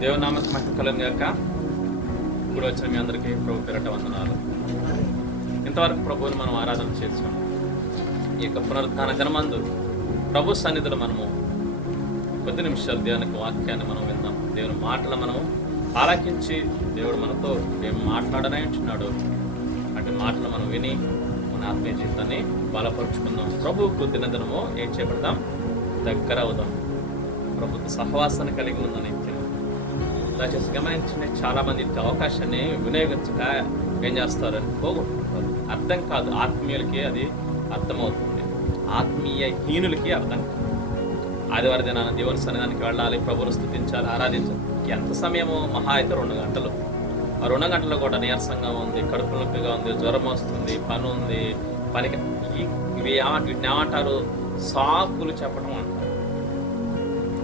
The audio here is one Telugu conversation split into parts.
దేవుని నామకి మహిమ కలుగును గాక. ఇప్పుడు వచ్చిన మీ అందరికీ ప్రభు పేరట వందనాలు. ఇంతవరకు ప్రభువుని మనం ఆరాధన చేసాం. ఈ యొక్క పునరుద్ధాన దినమందు ప్రభు సన్నిధిలో మనము కొద్ది నిమిషాలు దేవునికి వాక్యాన్ని మనం విందాం. దేవుని మాటలు మనం ఆలకించి దేవుడు మనతో ఏం మాట్లాడనే ఉంటున్నాడు అటు మాటలు మనం విని మన ఆత్మీయ జీవితాన్ని బలపరుచుకుందాం. ప్రభువుకు దినదినము ఏం చేపడదాం, దగ్గర అవుదాం. ప్రభుత్వ సహవాసాన్ని కలిగి ఉందని దయచేసి గమనించిన చాలా మంది అవకాశాన్ని వినియోగించక ఏం చేస్తారని పోగొట్టుకుంటారు. అర్థం కాదు, ఆత్మీయులకి అది అర్థమవుతుంది, ఆత్మీయ హీనులకి అర్థం కాదు. ఆదివారం దినాన దేవుని సన్నిధానికి వెళ్ళాలి, ప్రభువును స్తుతించాలి, ఆరాధించాలి. ఎంత సమయము? మహా అయితే 2 గంటలు. ఆ 2 గంటలు కూడా నీరసంగా ఉంది, కడుపు నొప్పిగా ఉంది, జ్వరం వస్తుంది, పని ఉంది, పనికి వీటిని ఏమంటారు? సాకులు చెప్పడం అంటారు.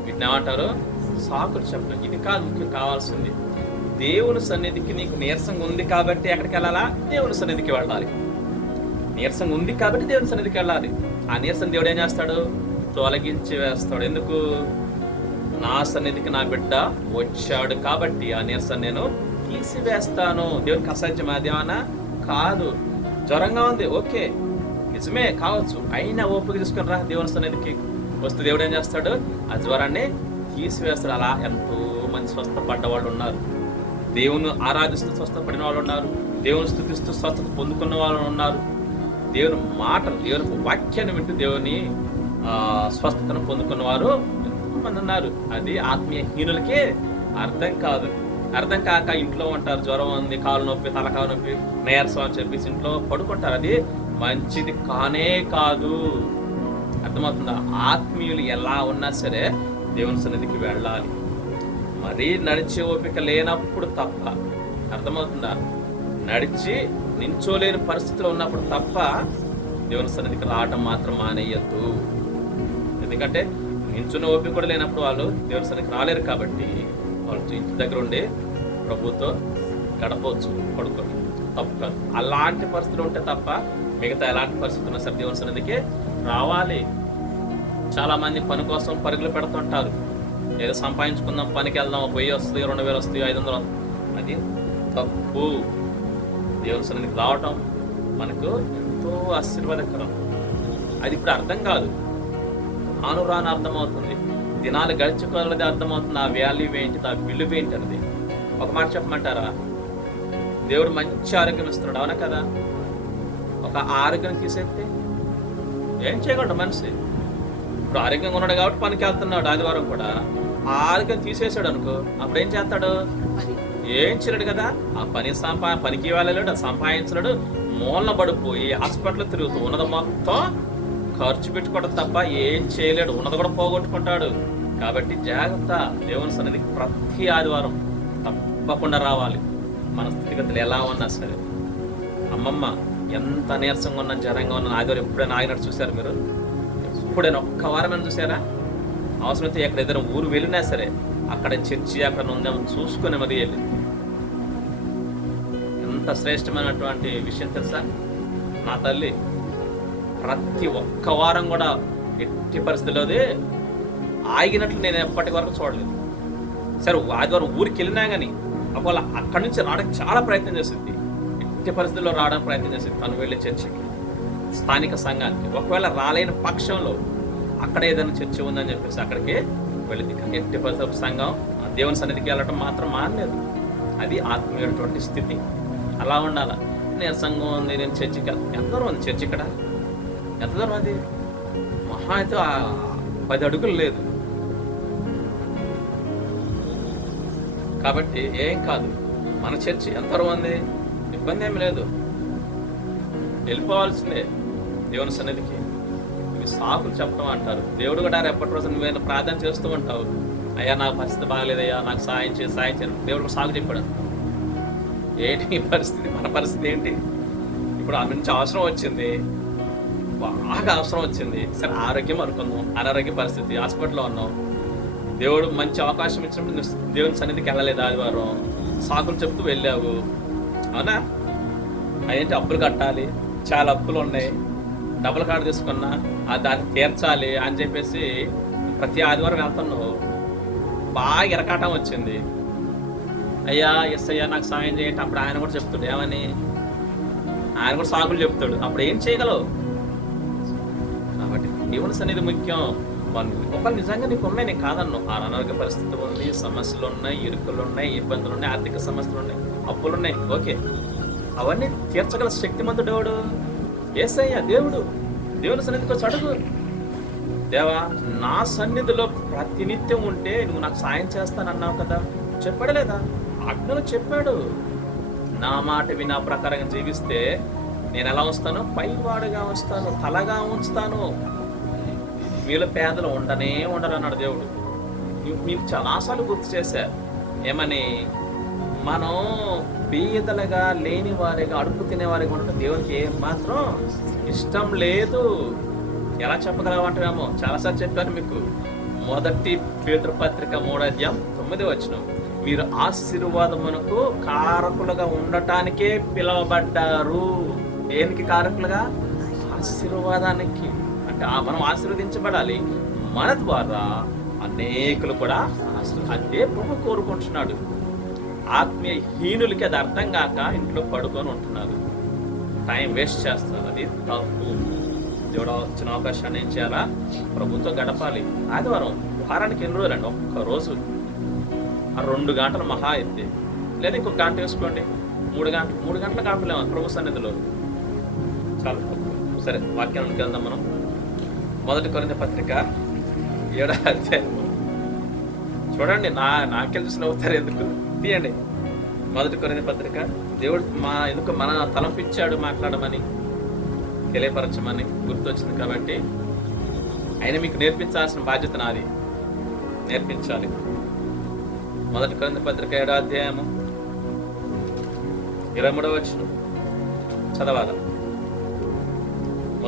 వీటిని ఏమంటారు? సాకులు చెప్పడం. ఇది కాదు ముఖ్యం కావాల్సింది. దేవుని సన్నిధికి నీకు నీరసంగా ఉంది కాబట్టి ఎక్కడికి వెళ్ళాలా? దేవుని సన్నిధికి వెళ్ళాలి. నీరసంగా ఉంది కాబట్టి దేవుని సన్నిధికి వెళ్ళాలి. ఆ నీరసం దేవుడు ఏం చేస్తాడు? తొలగించి వేస్తాడు. ఎందుకు? నా సన్నిధికి నా బిడ్డ వచ్చాడు కాబట్టి ఆ నీరసం నేను తీసివేస్తాను. దేవునికి అసాధ్యం అదేమన్నా కాదు. జ్వరంగా ఉంది, ఓకే, నిజమే కావచ్చు, అయినా ఓపిక తీసుకుని రా దేవుని సన్నిధికి వస్తే దేవుడు ఏం చేస్తాడు? ఆ జ్వరాన్ని తీసివేస్తాడు. అలా ఎంతో మంది స్వస్థపడ్డ వాళ్ళు ఉన్నారు, దేవుని ఆరాధిస్తూ స్వస్థపడిన వాళ్ళు ఉన్నారు, దేవుని స్తుతిస్తూ స్వస్థత పొందుకున్న వాళ్ళు ఉన్నారు, దేవుని మాటలు, దేవుని వాక్యాన్ని వింటూ దేవుని స్వస్థతను పొందుకున్న వారు ఎంతోమంది ఉన్నారు. అది ఆత్మీయ హీనులకే అర్థం కాదు. అర్థం కాక ఇంట్లో ఉంటారు, జ్వరం ఉంది, కాలు నొప్పి, తలకాలు నొప్పి, నీరసం అని చెప్పేసి ఇంట్లో పడుకుంటారు. అది మంచిది కానే కాదు. అర్థమవుతుందా? ఆత్మీయులు ఎలా ఉన్నా సరే దేవుని సన్నిధికి వెళ్ళాలి. మరీ నడిచే ఓపిక లేనప్పుడు తప్ప, అర్థమవుతుందా? నడిచి నించోలేని పరిస్థితిలో ఉన్నప్పుడు తప్ప దేవుని సన్నిధికి రావడం మాత్రం మానేయద్దు. ఎందుకంటే నించున్న ఓపిక కూడా లేనప్పుడు వాళ్ళు దేవుని సన్నిధికి రాలేరు కాబట్టి వాళ్ళు ఇంటి దగ్గర ఉండి ప్రభుతో గడపవచ్చు, పడుకొని. తప్పు కాదు. అలాంటి పరిస్థితులు ఉంటే తప్ప మిగతా ఎలాంటి పరిస్థితులు ఉన్నా సరే దేవుని సన్నిధికి రావాలి. చాలా మంది పని కోసం పరుగులు పెడుతుంటారు. ఏదో సంపాదించుకుందాం, పనికి వెళ్దాం, 1000 వస్తుంది, 2000 వస్తుంది, 500. అది తప్పు. దేవుని సన్నిధికి రావటం మనకు ఎంతో ఆశీర్వాదకరం. అది ఇప్పుడు అర్థం కాదు, రాను రాను అర్థమవుతుంది. దినాలు గడిచిపోలది అర్థమవుతుంది. ఆ వాల్యూ ఏంటి, ఆ విలువ ఏంటి అనేది. ఒక మాట చెప్పమంటారా? దేవుడు మంచి ఆరోగ్యం ఇస్తున్నాడు, అవునా కదా? ఒక ఆరోగ్యం తీసేస్తే ఏం చేయగలడు మనిషి? ఇప్పుడు ఆరోగ్యంగా ఉన్నాడు కాబట్టి పనికి వెళ్తున్నాడు. ఆదివారం కూడా ఆ ఆరోగ్యం తీసేసాడు అనుకో, అప్పుడు ఏం చేస్తాడు? ఏం చేయలేడు కదా. ఆ పనికి వెళ్ళలేడు, సంపాదించలేడు, మూలన పడిపోయి హాస్పిటల్ తిరుగుతూ ఉన్నది మొత్తం ఖర్చు పెట్టుకోవడం తప్ప ఏం చేయలేడు, ఉన్నది కూడా పోగొట్టుకుంటాడు. కాబట్టి జాగ్రత్త. దేవుని సన్నిధికి ప్రతి ఆదివారం తప్పకుండా రావాలి. మన స్థితిగతులు ఎలా ఉన్నా సరే. అమ్మమ్మ ఎంత నీరసంగా ఉన్నా, జ్వరంగా ఉన్నా ఆదివారం ఎప్పుడైనా ఆగినట్టు చూశారు మీరు? ఎప్పుడైనా ఒక్క వారమైనా చూసారా? అవసరమైతే ఎక్కడ ఏదైనా ఊరు వెళ్ళినా సరే అక్కడ చర్చి అక్కడ ఉందామని చూసుకుని మరి వెళ్ళి. ఎంత శ్రేష్టమైనటువంటి విషయం తెలుసా? నా తల్లి ప్రతి ఒక్క వారం కూడా ఎట్టి పరిస్థితుల్లోదే ఆగినట్లు నేను ఎప్పటి వరకు చూడలేదు. సరే ఆదివారం ఊరికి వెళ్ళినా కానీ ఒకవేళ అక్కడి నుంచి రావడానికి చాలా ప్రయత్నం చేసింది, ఎట్టి పరిస్థితుల్లో రావడానికి ప్రయత్నం చేసింది తను వెళ్ళే చర్చికి, స్థానిక సంఘానికి. ఒకవేళ రాలేని పక్షంలో అక్కడ ఏదైనా చర్చి ఉందని చెప్పేసి అక్కడికి వెళ్ళింది. కానీ ఎట్టి పరిస్థితుల సంఘం దేవుని సన్నిధికి వెళ్ళటం మాత్రం మానలేదు. అది ఆత్మీయటువంటి స్థితి. అలా ఉండాలి. నేను సంఘం ఉంది, నేను చర్చికి ఎంత దూరం ఉంది చర్చి? ఇక్కడ ఎంత దూరం? అది మహా అయితే 10 అడుగులు లేదు. కాబట్టి ఏం కాదు, మన చర్చి ఎంత దూరం ఉంది, ఇబ్బంది ఏమి లేదు, వెళ్ళిపోవాల్సిందే దేవుని సన్నిధికి. ఇవి సాకులు చెప్పడం అంటారు. దేవుడు కూడా ఎప్పటి రోజు నువ్వేనా ప్రార్థన చేస్తూ ఉంటావు, అయ్యా నాకు పరిస్థితి బాగలేదయ్యా, నాకు సాయం చేయను. దేవుడు సాగు చెప్పాడు. ఏంటి ఈ పరిస్థితి? మన పరిస్థితి ఏంటి? ఇప్పుడు ఆ నుంచి అవసరం వచ్చింది, బాగా అవసరం వచ్చింది. సరే ఆరోగ్యం అనుకుందాం, అనారోగ్య పరిస్థితి, హాస్పిటల్లో ఉన్నాం. దేవుడు మంచి అవకాశం ఇచ్చినప్పుడు నువ్వు దేవుని సన్నిధికి వెళ్ళలేదు. ఆదివారం సాకులు చెప్తూ వెళ్ళావు, అవునా? అదేంటి అప్పులు కట్టాలి, చాలా అప్పులు ఉన్నాయి, డబుల్ కార్డు తీసుకున్నా దాన్ని తీర్చాలి అని చెప్పేసి ప్రతి ఆదివారం వెళ్తున్నావు. బాగా ఎరకాటం వచ్చింది, అయ్యా ఎస్ అయ్యా నాకు సాయం చేయండి, అప్పుడు ఆయన కూడా చెప్తాడు ఏమని, ఆయన కూడా సాగులు చెప్తాడు. అప్పుడు ఏం చేయగలవు? కాబట్టి దేవుని సన్నిధి ముఖ్యం. ఒకళ్ళు నిజంగా నీకు ఉన్నాయి, నేను కాదన్ను. అనారోగ్య పరిస్థితులు ఉంది, సమస్యలు ఉన్నాయి, ఇరుకులు ఉన్నాయి, ఇబ్బందులు ఉన్నాయి, ఆర్థిక సమస్యలు ఉన్నాయి, అప్పులు ఉన్నాయి, ఓకే. అవన్నీ తీర్చగల శక్తిమంతుడు ఎవడు? యేసయ్య దేవుడు. దేవుని సన్నిధికి వచ్చి అడుగు, దేవా నా సన్నిధిలో ప్రతినిత్యం ఉంటే నువ్వు నాకు సాయం చేస్తానన్నావు కదా, చెప్పాడు లేదా? ఆజ్ఞలు చెప్పాడు. నా మాట వినా ప్రకారంగా జీవిస్తే నేను ఎలా వస్తాను? పైవాడుగా వస్తాను, తలగా ఉంచుతాను. మీలో పేదలు ఉండరు అన్నాడు దేవుడు. మీకు చాలాసార్లు గుర్తు చేశా ఏమని, మనం బీదలుగా లేని వారిగా అడుపు తినేవారిగా ఉండటం దేవునికి ఏం మాత్రం ఇష్టం లేదు. ఎలా చెప్పగలమంటామేమో, చాలాసార్లు చెప్పాను మీకు. 1 పేతురు పత్రిక 3:9 మీరు ఆశీర్వాదమునకు కారకులుగా ఉండటానికే పిలువబడ్డారు. దేనికి కారకులుగా? ఆశీర్వాదానికి. అంటే మనం ఆశీర్వదించబడాలి, మన ద్వారా అనేకులు కూడా అదే ప్రభు కోరుకుంటున్నాడు. ఆత్మీయ హీనులకి అది అర్థం కాక ఇంట్లో పడుకొని ఉంటున్నారు, టైం వేస్ట్ చేస్తున్నారు. అది తప్పు. దేవుడు వచ్చిన అవకాశాన్ని ఏం చేయాలా? ప్రభుత్వం గడపాలి. ఆదివారం వారానికి ఎన్ని రోజులండి? ఒక్క రోజు, ఆ 2 గంటలు మహా అయితే, లేదా ఇంకొక గంట వేసుకోండి, 3 గంటలు గడపలేము ప్రభు సన్నిధిలో. చాలా తప్పు. సరే, వాక్యానికి వెళ్దాం మనం. 1 కొరింథీ పత్రిక 7వ అధ్యాయం చూడండి. నాకెళ్ళి చూసిన అవుతారు, ఎందుకు తీయండి. 1 కొరింథీ పత్రిక. దేవుడు ఎందుకు మన తలంపిచ్చాడు మాట్లాడమని, తెలియపరచమని గుర్తొచ్చింది కాబట్టి ఆయన మీకు నేర్పించాల్సిన బాధ్యత నాది, నేర్పించాలి. 1 కొరింథీ పత్రిక 7వ అధ్యాయము 23 చదవాలి.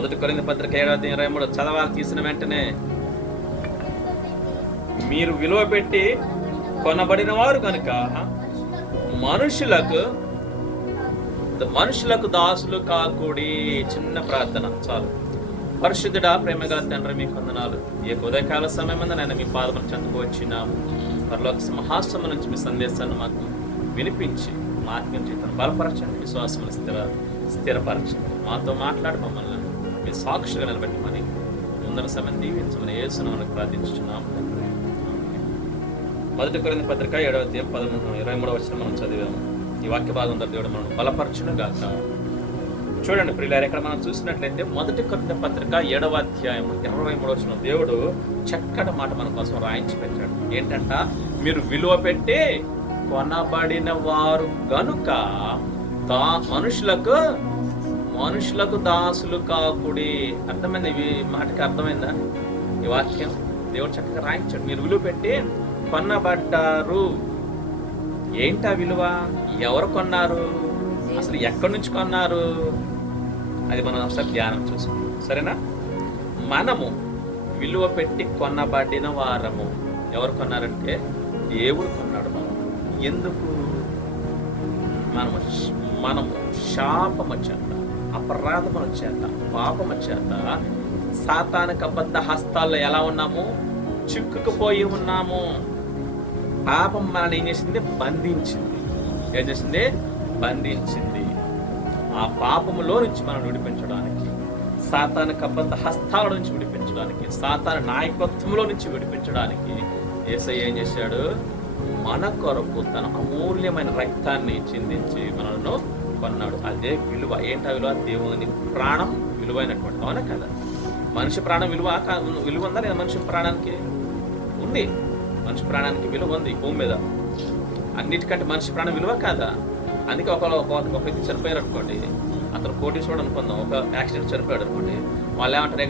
1 కొరింథీ పత్రిక 7వ అధ్యాయం 23 చదవాలి. తీసిన వెంటనే, మీరు విలువ పెట్టి కొనబడిన వారు కనుక మనుషులకు దాసులు కాకూడి. చిన్న ప్రార్థన చాలు. పరిశుద్ధుడా, ప్రేమగల తండ్రి, మీకు వందనాలు. ఈ ఉదయకాల సమయమందు నేను మీ పాదములు చెందుకు వచ్చినాము. పరలోక సింహాసనం నుంచి మీ సందేశాన్ని మాకు వినిపించి మా ఆత్మీయ జీవితాన్ని బలపరచండి, విశ్వాసం స్థిరపరచండి. మాతో మాట్లాడి మమ్మల్ని మీ సాక్షిగా నిలబెట్టమని ముందర సమయం దీవించమని యేసునామమున ప్రార్థించుచున్నాము. 1 కొరింథీ పత్రిక 7వ అధ్యాయం 23 మనం చదివాము. ఈ వాక్య భాగం ద్వారా దేవుడు మనం బలపరచును గాక. చూడండి ప్రియులారా, ఇక్కడ మనం చూసినట్లయితే 1 కొరింథీ పత్రిక 7వ అధ్యాయం 23 దేవుడు చక్కటి మాట మన కోసం రాయించి పెట్టాడు. ఏంటంట? మీరు విలువ పెట్టి కొనబడిన వారు గనుక మనుషులకు దాసులు కాకుడి. అర్థమైంది? ఈ మాటకి అర్థమైందా ఈ వాక్యం? దేవుడు చక్కగా రాయించాడు. మీరు విలువ పెట్టి కొనబడ్డారు. ఏంటా విలువ? ఎవరు కొన్నారు? అసలు ఎక్కడి నుంచి కొన్నారు? అది మనం ఒకసారి ధ్యానం చూసుకుంటాం, సరేనా? మనము విలువ పెట్టి కొనబడిన వారము. ఎవరు కొన్నారంటే దేవుడు కొన్నాడు. మనం ఎందుకు? మనము శాపము చేత, అపరాధముల చేత, పాపము చేత, సాతానిక అబద్ధ హస్తాల్లో ఎలా ఉన్నాము? చిక్కుకుపోయి ఉన్నాము. పాపం మనల్ని ఏం చేసింది? బంధించింది. ఏం చేసింది? బంధించింది. ఆ పాపములో నుంచి మనం విడిపించడానికి, సాతానిక అబద్ధ హస్తాల నుంచి విడిపించడానికి, సాతాను నాయకత్వంలో నుంచి విడిపించడానికి యేసయ్య ఏం చేశాడు? మన కొరకు తన అమూల్యమైన రక్తాన్ని చిందించి మనల్ని కొన్నాడు. అదే విలువ. ఏంటా విలువ? దేవుని ప్రాణం విలువైనటువంటి. అవునా కదా? మనిషి ప్రాణం విలువ ఉందా లేదా? మనిషి ప్రాణానికి ఉంది. మనిషి ప్రాణానికి విలువ ఉంది భూమి మీద. అన్నిటికంటే మనిషి ప్రాణం విలువ కాదా? అందుకే ఒక వ్యక్తి చనిపోయారు అనుకోండి, అతను కోటీశ్వరుడు అనుకుందాం, ఒక యాక్సిడెంట్ చనిపోయాడు అనుకోండి, వాళ్ళు ఏమంటారు?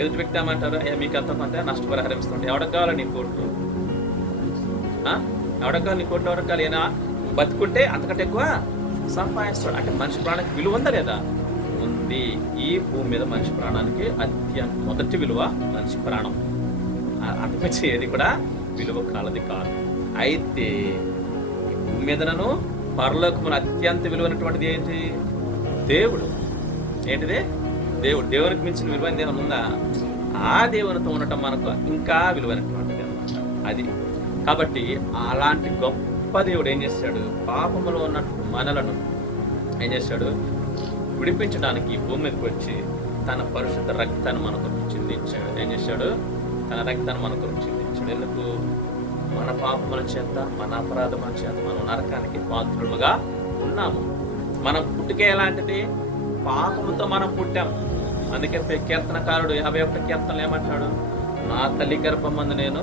ఎదుటి వ్యక్తి ఏమంటారు? మీకు ఎంత కొంత నష్టపరిహారం ఇస్తుంటే, ఎవరికి కావాలి నీ కోర్టు? ఎవరికి కావాలి నీ కోర్టు? ఎవరికి కావాలి? ఏనా బతుకుంటే అంతకంటే ఎక్కువ సంపాదిస్తాడు. అంటే మనిషి ప్రాణానికి విలువ ఉందా లేదా? ఉంది. ఈ భూమి మీద మనిషి ప్రాణానికి మొదటి విలువ మనిషి ప్రాణం. అంతమించి ఏది కూడా విలువ కాలది కాదు. అయితే భూమి మీదనను పరలోకమున అత్యంత విలువైనటువంటిది ఏంటి? దేవుడు. ఏంటిది? దేవుడు. దేవునికి మించిన విలువైనది ఏమైనా ఉందా? ఆ దేవునితో ఉండటం మనకు ఇంకా విలువైనటువంటిది అన్నమాట. అది కాబట్టి అలాంటి గొప్ప గొప్ప దేవుడు ఏం చేశాడు? పాపములో ఉన్న మనలను ఏం చేశాడు? విడిపించడానికి భూమి మీదకి వచ్చి తన పరిశుద్ధ రక్తాన్ని మన కొరకు చిందించాడు. ఏం చేశాడు? తన రక్తాన్ని మన కొరకు చిందించాడు. ఎందుకు? మన పాపముల చేత, మన అపరాధముల చేత మనం నరకానికి పాత్రులుగా ఉన్నాము. మనం పుట్టుకే ఎలాంటిది? పాపముతో మనం పుట్టాము. అందుకే కీర్తనకారుడు 51 కీర్తనలు ఏమంటాడు? నా తల్లి గర్భమందు నేను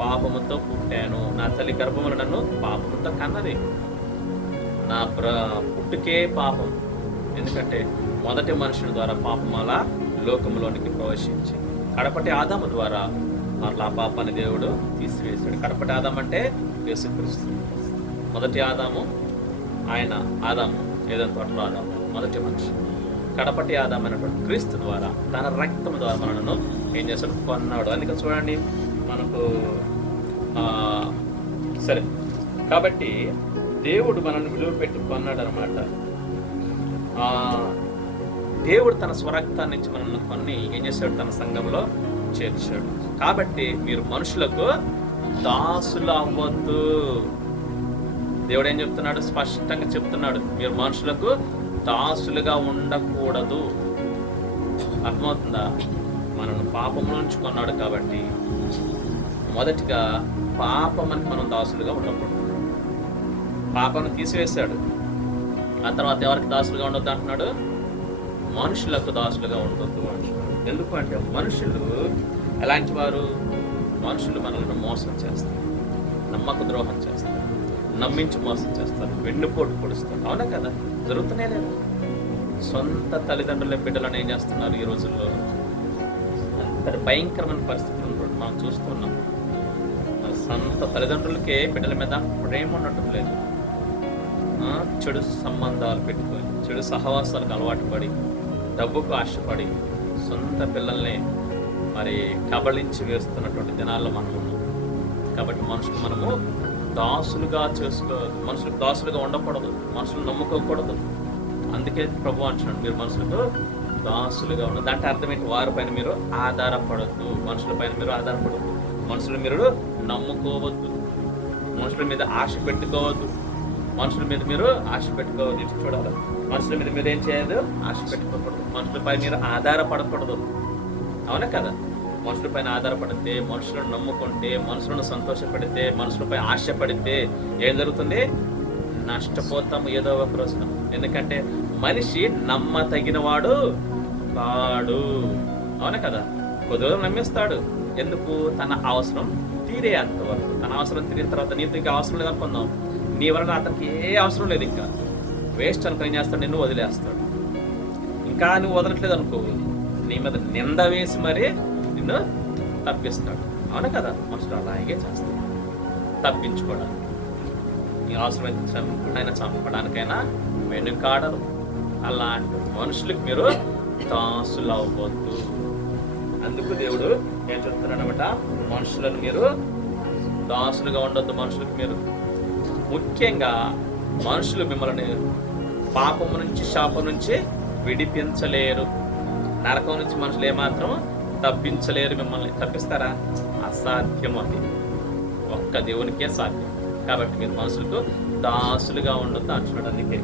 పాపముతో పుట్టాను, నా తల్లి గర్భములు నన్ను పాపముతో కన్నది. నా పుట్టుకే పాపం. ఎందుకంటే మొదటి మనుషుని ద్వారా పాపం అలా లోకంలోనికి ప్రవేశించి కడపటి ఆదాము ద్వారా మరలా ఆ పాపాన్ని దేవుడు తీసివేశాడు. కడపటి ఆదాము అంటే యేసుక్రీస్తు. మొదటి ఆదాము ఆయన ఆదాము, ఏదైనా తోటలో ఆదాము మొదటి మనిషి. కడపటి ఆదామైనటువంటి క్రీస్తు ద్వారా తన రక్తం ద్వారా మనను ఏం చేశాడు? కొన్నాడు. అందుకని చూడండి మనకు సరే కాబట్టి దేవుడు మనల్ని విలువ పెట్టి కొన్నాడు అనమాట. దేవుడు తన స్వరక్తాన్ని ఇచ్చి మనల్ని కొన్ని ఏం చేశాడు? తన సంఘంలో చేర్చాడు. కాబట్టి మీరు మనుషులకు దాసులు అవ్వద్దు. దేవుడు ఏం చెప్తున్నాడు? స్పష్టంగా చెప్తున్నాడు, మీరు మనుషులకు దాసులుగా ఉండకూడదు. అర్థమవుతుందా? మనల్ని పాపంలో ఉంచుకున్నాడు కాబట్టి మొదటిగా పాపమని మనం దాసులుగా ఉండకూడదు. పాపను తీసివేశాడు. ఆ తర్వాత ఎవరికి దాసులుగా ఉండొద్దు అంటున్నాడు? మనుషులకు దాసులుగా ఉండొద్దు అంటున్నాడు. ఎందుకు అంటే మనుషులు ఎలాంటి వారు? మనుషులు మనల్ని మోసం చేస్తారు, నమ్మక ద్రోహం చేస్తారు, నమ్మించి మోసం చేస్తారు, వెన్నుపోటు పొడుస్తారు. అవునా కదా? జరుగుతూనే లేదు. సొంత తల్లిదండ్రుల బిడ్డలను ఏం చేస్తున్నారు ఈ రోజుల్లో? అంతటి భయంకరమైన పరిస్థితులు మనం చూస్తున్నాం. సొంత తల్లిదండ్రులకే బిడ్డల మీద ప్రేమ ఉండటం లేదు. చెడు సంబంధాలు పెట్టుకొని, చెడు సహవాసాలకు అలవాటు పడి, డబ్బుకు ఆశపడి సొంత పిల్లల్ని మరి కబళించి వేస్తున్నటువంటి దినాల్లో మనం ఉన్నాం. కాబట్టి మనుషులు మనము దాసులుగా మనుషులకు దాసులుగా ఉండకూడదు, మనుషులు నమ్ముకోకూడదు. అందుకే ప్రభు అంటున్నాడు, మీరు మనుషులకు దాసులుగా ఉండదు. దాంట్లో అర్థం ఏంటి? వారిపైన మీరు ఆధారపడద్దు, మనుషుల పైన మీరు ఆధారపడద్దు, మనుషులు మీరు నమ్ముకోవద్దు, మనుషుల మీద ఆశ పెట్టుకోవద్దు, మనుషుల మీద మీరు ఆశ పెట్టుకోవద్దు. ఇటు చూడాలి, మనుషుల మీద మీరు ఏం చేయదు? ఆశ పెట్టుకోకూడదు, మనుషులపై మీరు ఆధారపడకూడదు. అవునా కదా? మనుషులపైన ఆధారపడితే, మనుషులను నమ్ముకుంటే, మనుషులను సంతోషపెడితే, మనుషులపై ఆశపడితే ఏం జరుగుతుంది? నష్టపోతాము ఏదో ఒక రోజున. ఎందుకంటే మనిషి నమ్మతగిన వాడు కాడు. అవునా కదా? కొద్ది రోజులు నమ్మిస్తాడు. ఎందుకు? తన అవసరం తీరే అంతవరకు. తన అవసరం తీరిన తర్వాత నీతో ఇంకా అవసరం లేదు అనుకుందాం, నీ వలన అతనికి ఏ అవసరం లేదు, ఇంకా వేస్ట్ అనుకుని ఏం చేస్తాడు? నిన్ను వదిలేస్తాడు. ఇంకా నువ్వు వదలట్లేదు అనుకో, నీ మీద నింద వేసి మరీ నిన్ను తప్పిస్తాడు. అవునా కదా? మనుషులు అలాగే చేస్తాడు తప్పించుకోవడానికి. నీ అవసరమైతే చంపడానికైనా వెనుకాడరు. అలాంటి మనుషులకు మీరు దాసులు అవ్వద్దు. అందుకు దేవుడు ఏం చెప్తున్నాడు అనమాట? మనుషులను మీరు దాసులుగా ఉండొద్దు. మనుషులకు మీరు ముఖ్యంగా మనుషులు మిమ్మల్ని పాపము నుంచి, శాపం నుంచి విడిపించలేరు. నరకం నుంచి మనుషులు ఏమాత్రం తప్పించలేరు. మిమ్మల్ని తప్పిస్తారా? అసాధ్యం. అది ఒక్క దేవునికే సాధ్యం. కాబట్టి మీరు మనుషులకు దాసులుగా ఉండొద్దు అంటున్నాడు. అందుకే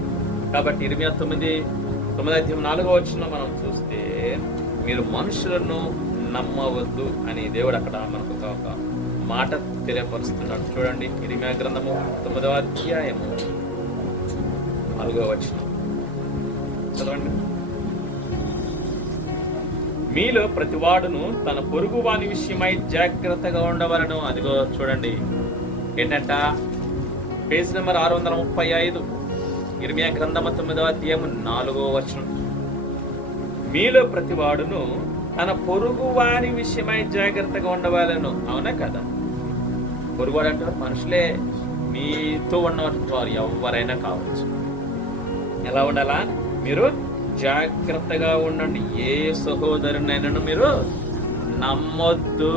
కాబట్టి 29:4 మనం చూస్తే మీరు మనుషులను నమ్మవద్దు అని దేవుడు అక్కడ మనకు ఒక మాట తెలియపరుస్తున్నాడు. చూడండి, ఇర్మీయా గ్రంథము 9:4 చదవండి. మీలో ప్రతివాడును తన పొరుగు వాని విషయమై జాగ్రత్తగా ఉండవలను. అదిగో చూడండి, ఏంటంట? పేజ్ నెంబర్ 635, ఇర్మీయా గ్రంథము 9:4. మీలో ప్రతివాడును తన పొరుగు వారి విషయమై జాగ్రత్తగా ఉండవాలను. అవునా కదా? పొరుగువాడు అంటే మనుషులే, మీతో ఉన్నటువంటి వారు ఎవరైనా కావచ్చు. ఎలా ఉండాలా? మీరు జాగ్రత్తగా ఉండండి. ఏ సహోదరునైనా మీరు నమ్మొద్దు.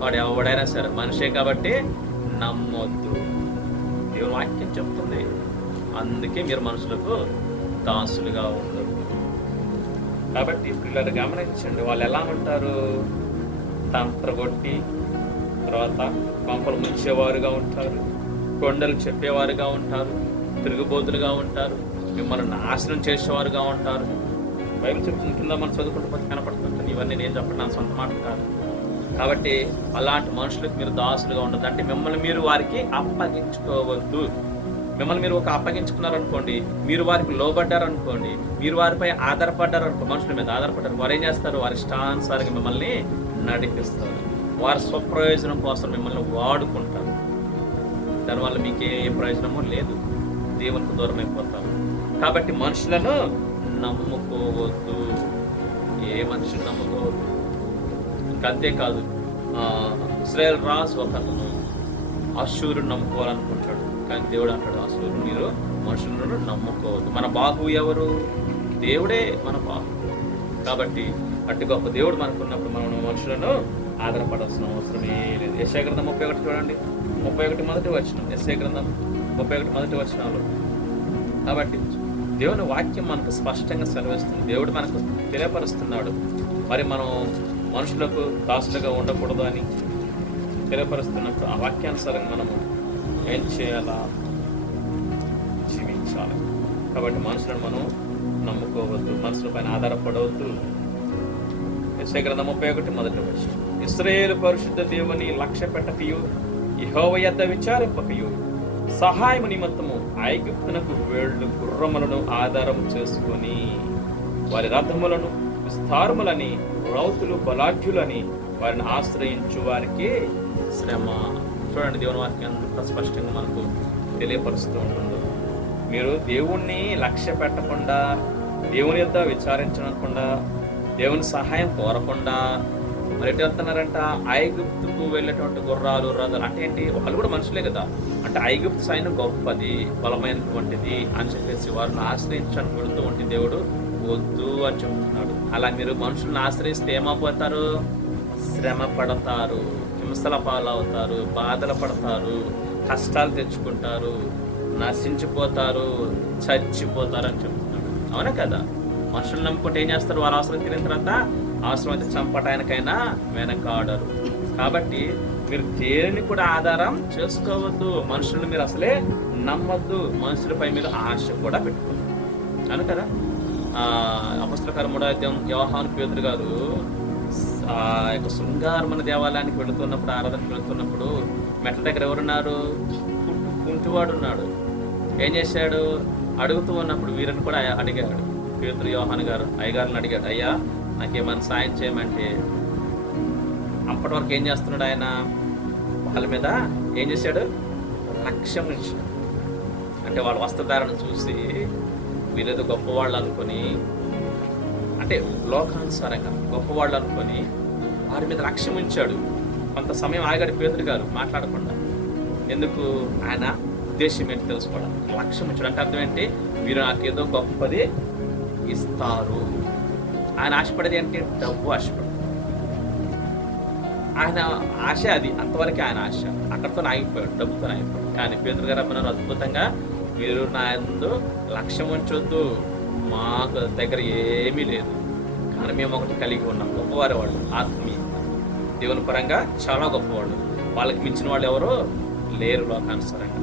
వాడు ఎవడైనా సరే మనిషే కాబట్టి నమ్మొద్దు. దేవుని వాక్యం చెప్తుంది. అందుకే మీరు మనుషులకు దాసులుగా ఉండదు. కాబట్టి పిల్లలు గమనించండి, వాళ్ళు ఎలా ఉంటారు? తంత్రగొట్టి తర్వాత పంపలు ముంచేవారుగా ఉంటారు. కొండలు చెప్పేవారుగా ఉంటారు, తిరుగుబోతులుగా ఉంటారు, మిమ్మల్ని నాశనం చేసేవారుగా ఉంటారు. బైబిల్ చెప్తుంది, కింద మనం చదువుకుంటూ పోతే కనపడుతుంటుంది. ఇవన్నీ నేను చెప్పండి, నా సొంత మాట కాదు. కాబట్టి అలాంటి మనుషులకు మీరు దాసులుగా ఉండదు. అంటే మిమ్మల్ని మీరు వారికి అప్పగించుకోవద్దు. మిమ్మల్ని మీరు అప్పగించుకున్నారనుకోండి, మీరు వారికి లోబడ్డారనుకోండి, మీరు వారిపై ఆధారపడ్డారనుకో, మనుషుల మీద ఆధారపడ్డారు, వారు ఏం చేస్తారు? వారి ఇష్టానుసారంగా మిమ్మల్ని నడిపిస్తారు. వారి స్వప్రయోజనం కోసం మిమ్మల్ని వాడుకుంటారు. దానివల్ల మీకే ప్రయోజనమూ లేదు, దేవునికి దూరం అయిపోతారు. కాబట్టి మనుషులను నమ్ముకోవద్దు, ఏ మనిషిని నమ్ముకోవద్దు. ఇంకా అంతేకాదు, ఇశ్రాయేలు రాజు ఒకతను అశ్షూరుని నమ్ముకోవాలనుకుంటాడు. కానీ దేవుడు అంటాడు, అశ్షూరు మీరు మనుషులను నమ్ముకోవద్దు. మన బాహు ఎవరు? దేవుడే మన బాహు. కాబట్టి అటు గొప్ప దేవుడు మనకున్నప్పుడు మనం మనుషులను ఆధారపడాల్సిన అవసరమే లేదు. యెషయా గ్రంథం 31 చూడండి, 31 మొదటి వచనం. యెషయా గ్రంథం 31 మొదటి వచనాలు. కాబట్టి దేవుని వాక్యం మనకు స్పష్టంగా సెలవిస్తుంది, దేవుడు మనకు తెలియపరుస్తున్నాడు. మరి మనం మనుషులకు దాసులుగా ఉండకూడదు అని తెలియపరుస్తున్నప్పుడు ఆ వాక్యానుసారంగా మనము ఏం చేయాలా? జీవించాలి. కాబట్టి మనుషులను మనం నమ్ముకోవద్దు, మనుషుల పైన ఆధారపడవద్దు. యెషయా గ్రంథం 31 మొదటి వచనం. ఇశ్రాయేలు పరిశుద్ధ దేవుని లక్ష్య పెట్టకయు, యెహోవా యొద్ద విచారింపకయు, సహాయము నిమిత్తము ఐగుప్తునకు వేళ్ళు గుర్రములను ఆధారం చేసుకొని, వారి రథములను విస్తారములని, రౌతులు బలాఢ్యులని, వారిని ఆశ్రయించు వారికి శ్రమ. చూడండి, దేవుని వాక్యం ఎంత స్పష్టంగా మనకు తెలియపరుస్తూ ఉంటుందో. మీరు దేవుణ్ణి లక్ష్య పెట్టకుండా, దేవుని యొద్ద విచారించకుండా, దేవుని సహాయం కోరకుండా మరి ఎటు వెళ్తున్నారంట? ఐగుప్తుకు వెళ్ళేటువంటి గుర్రాలు, రథాలు. అంటే ఏంటి? వాళ్ళు కూడా మనుషులే కదా. అంటే ఐగుప్తు సైన్యం గొప్పది, బలమైనటువంటిది అని చెప్పేసి వారిని ఆశ్రయించడానికి వెళుతూ ఉంటే దేవుడు వద్దు అని చెప్తున్నాడు. అలా మీరు మనుషులను ఆశ్రయిస్తే ఏమైపోతారు? శ్రమ పడతారు, హింసల పాలవుతారు, బాధలు పడతారు, కష్టాలు తెచ్చుకుంటారు, నశించిపోతారు, చచ్చిపోతారు అని చెప్తున్నాడు. అవునా కదా? మనుషులు నమ్ముకుంటే ఏం చేస్తారు? వాళ్ళ అవసరం తిరిగిన తర్వాత అవసరం అయితే చంపటానికైనా వెనకాడరు. కాబట్టి మీరు దేనిని కూడా ఆధారం చేసుకోవద్దు, మనుషులను మీరు అసలే నమ్మద్దు, మనుషులపై మీరు ఆశ కూడా పెట్టుకోవద్దు. అను కదా, అపొస్తలుల కార్యం 3వ అధ్యాయం యోహాను పేతురు గారు ఆ యొక్క శృంగారమణ దేవాలయానికి వెళుతున్నప్పుడు, ఆరాధనకు వెళుతున్నప్పుడు మెట్ల దగ్గర ఎవరున్నారు? కుంటివాడు ఉన్నాడు. ఏం చేశాడు? అడుగుతూ ఉన్నప్పుడు వీరిని కూడా అడిగాడు. పేతురు యోహాను గారు అయ్యగారిని అడిగాడు, అయ్యా నాకేమైనా సాయం చేయమంటే. అప్పటి వరకు ఏం చేస్తున్నాడు ఆయన? వాళ్ళ మీద ఏం చేశాడు? లక్ష్యం నుంచి. అంటే వాళ్ళ వస్త్రధారణ చూసి వీరేదో గొప్పవాళ్ళు అనుకొని, అంటే లోకానుసారంగా గొప్పవాళ్ళు అనుకొని వారి మీద లక్ష్యం ఉంచాడు. కొంత సమయం ఆగాడు పేతురు గారు మాట్లాడకుండా. ఎందుకు? ఆయన ఉద్దేశం ఏంటి తెలుసుకోవడానికి లక్ష్యం ఉంచాడు. అంటే అర్థం ఏంటి? మీరు నాకేదో గొప్పది ఇస్తారు. ఆయన ఆశపడేది ఏంటి? డబ్బు ఆశపడు. ఆయన ఆశ అది, అంతవరకే ఆయన ఆశ. అక్కడితో ఆగిపోయాడు, డబ్బుతో ఆగిపోయాడు. కానీ పేతురు గారు అన్నారు అద్భుతంగా, మీరు నా యందు లక్ష్యం ఉంచొద్దు, మాకు దగ్గర ఏమీ లేదు, కానీ మేము ఒకటి కలిగి ఉన్నాం. గొప్పవారి వాళ్ళు, ఆత్మీయ దేవుని పరంగా చాలా గొప్పవాళ్ళు. వాళ్ళకి మించిన వాళ్ళు ఎవరో లేరు లోకానుసారంగా.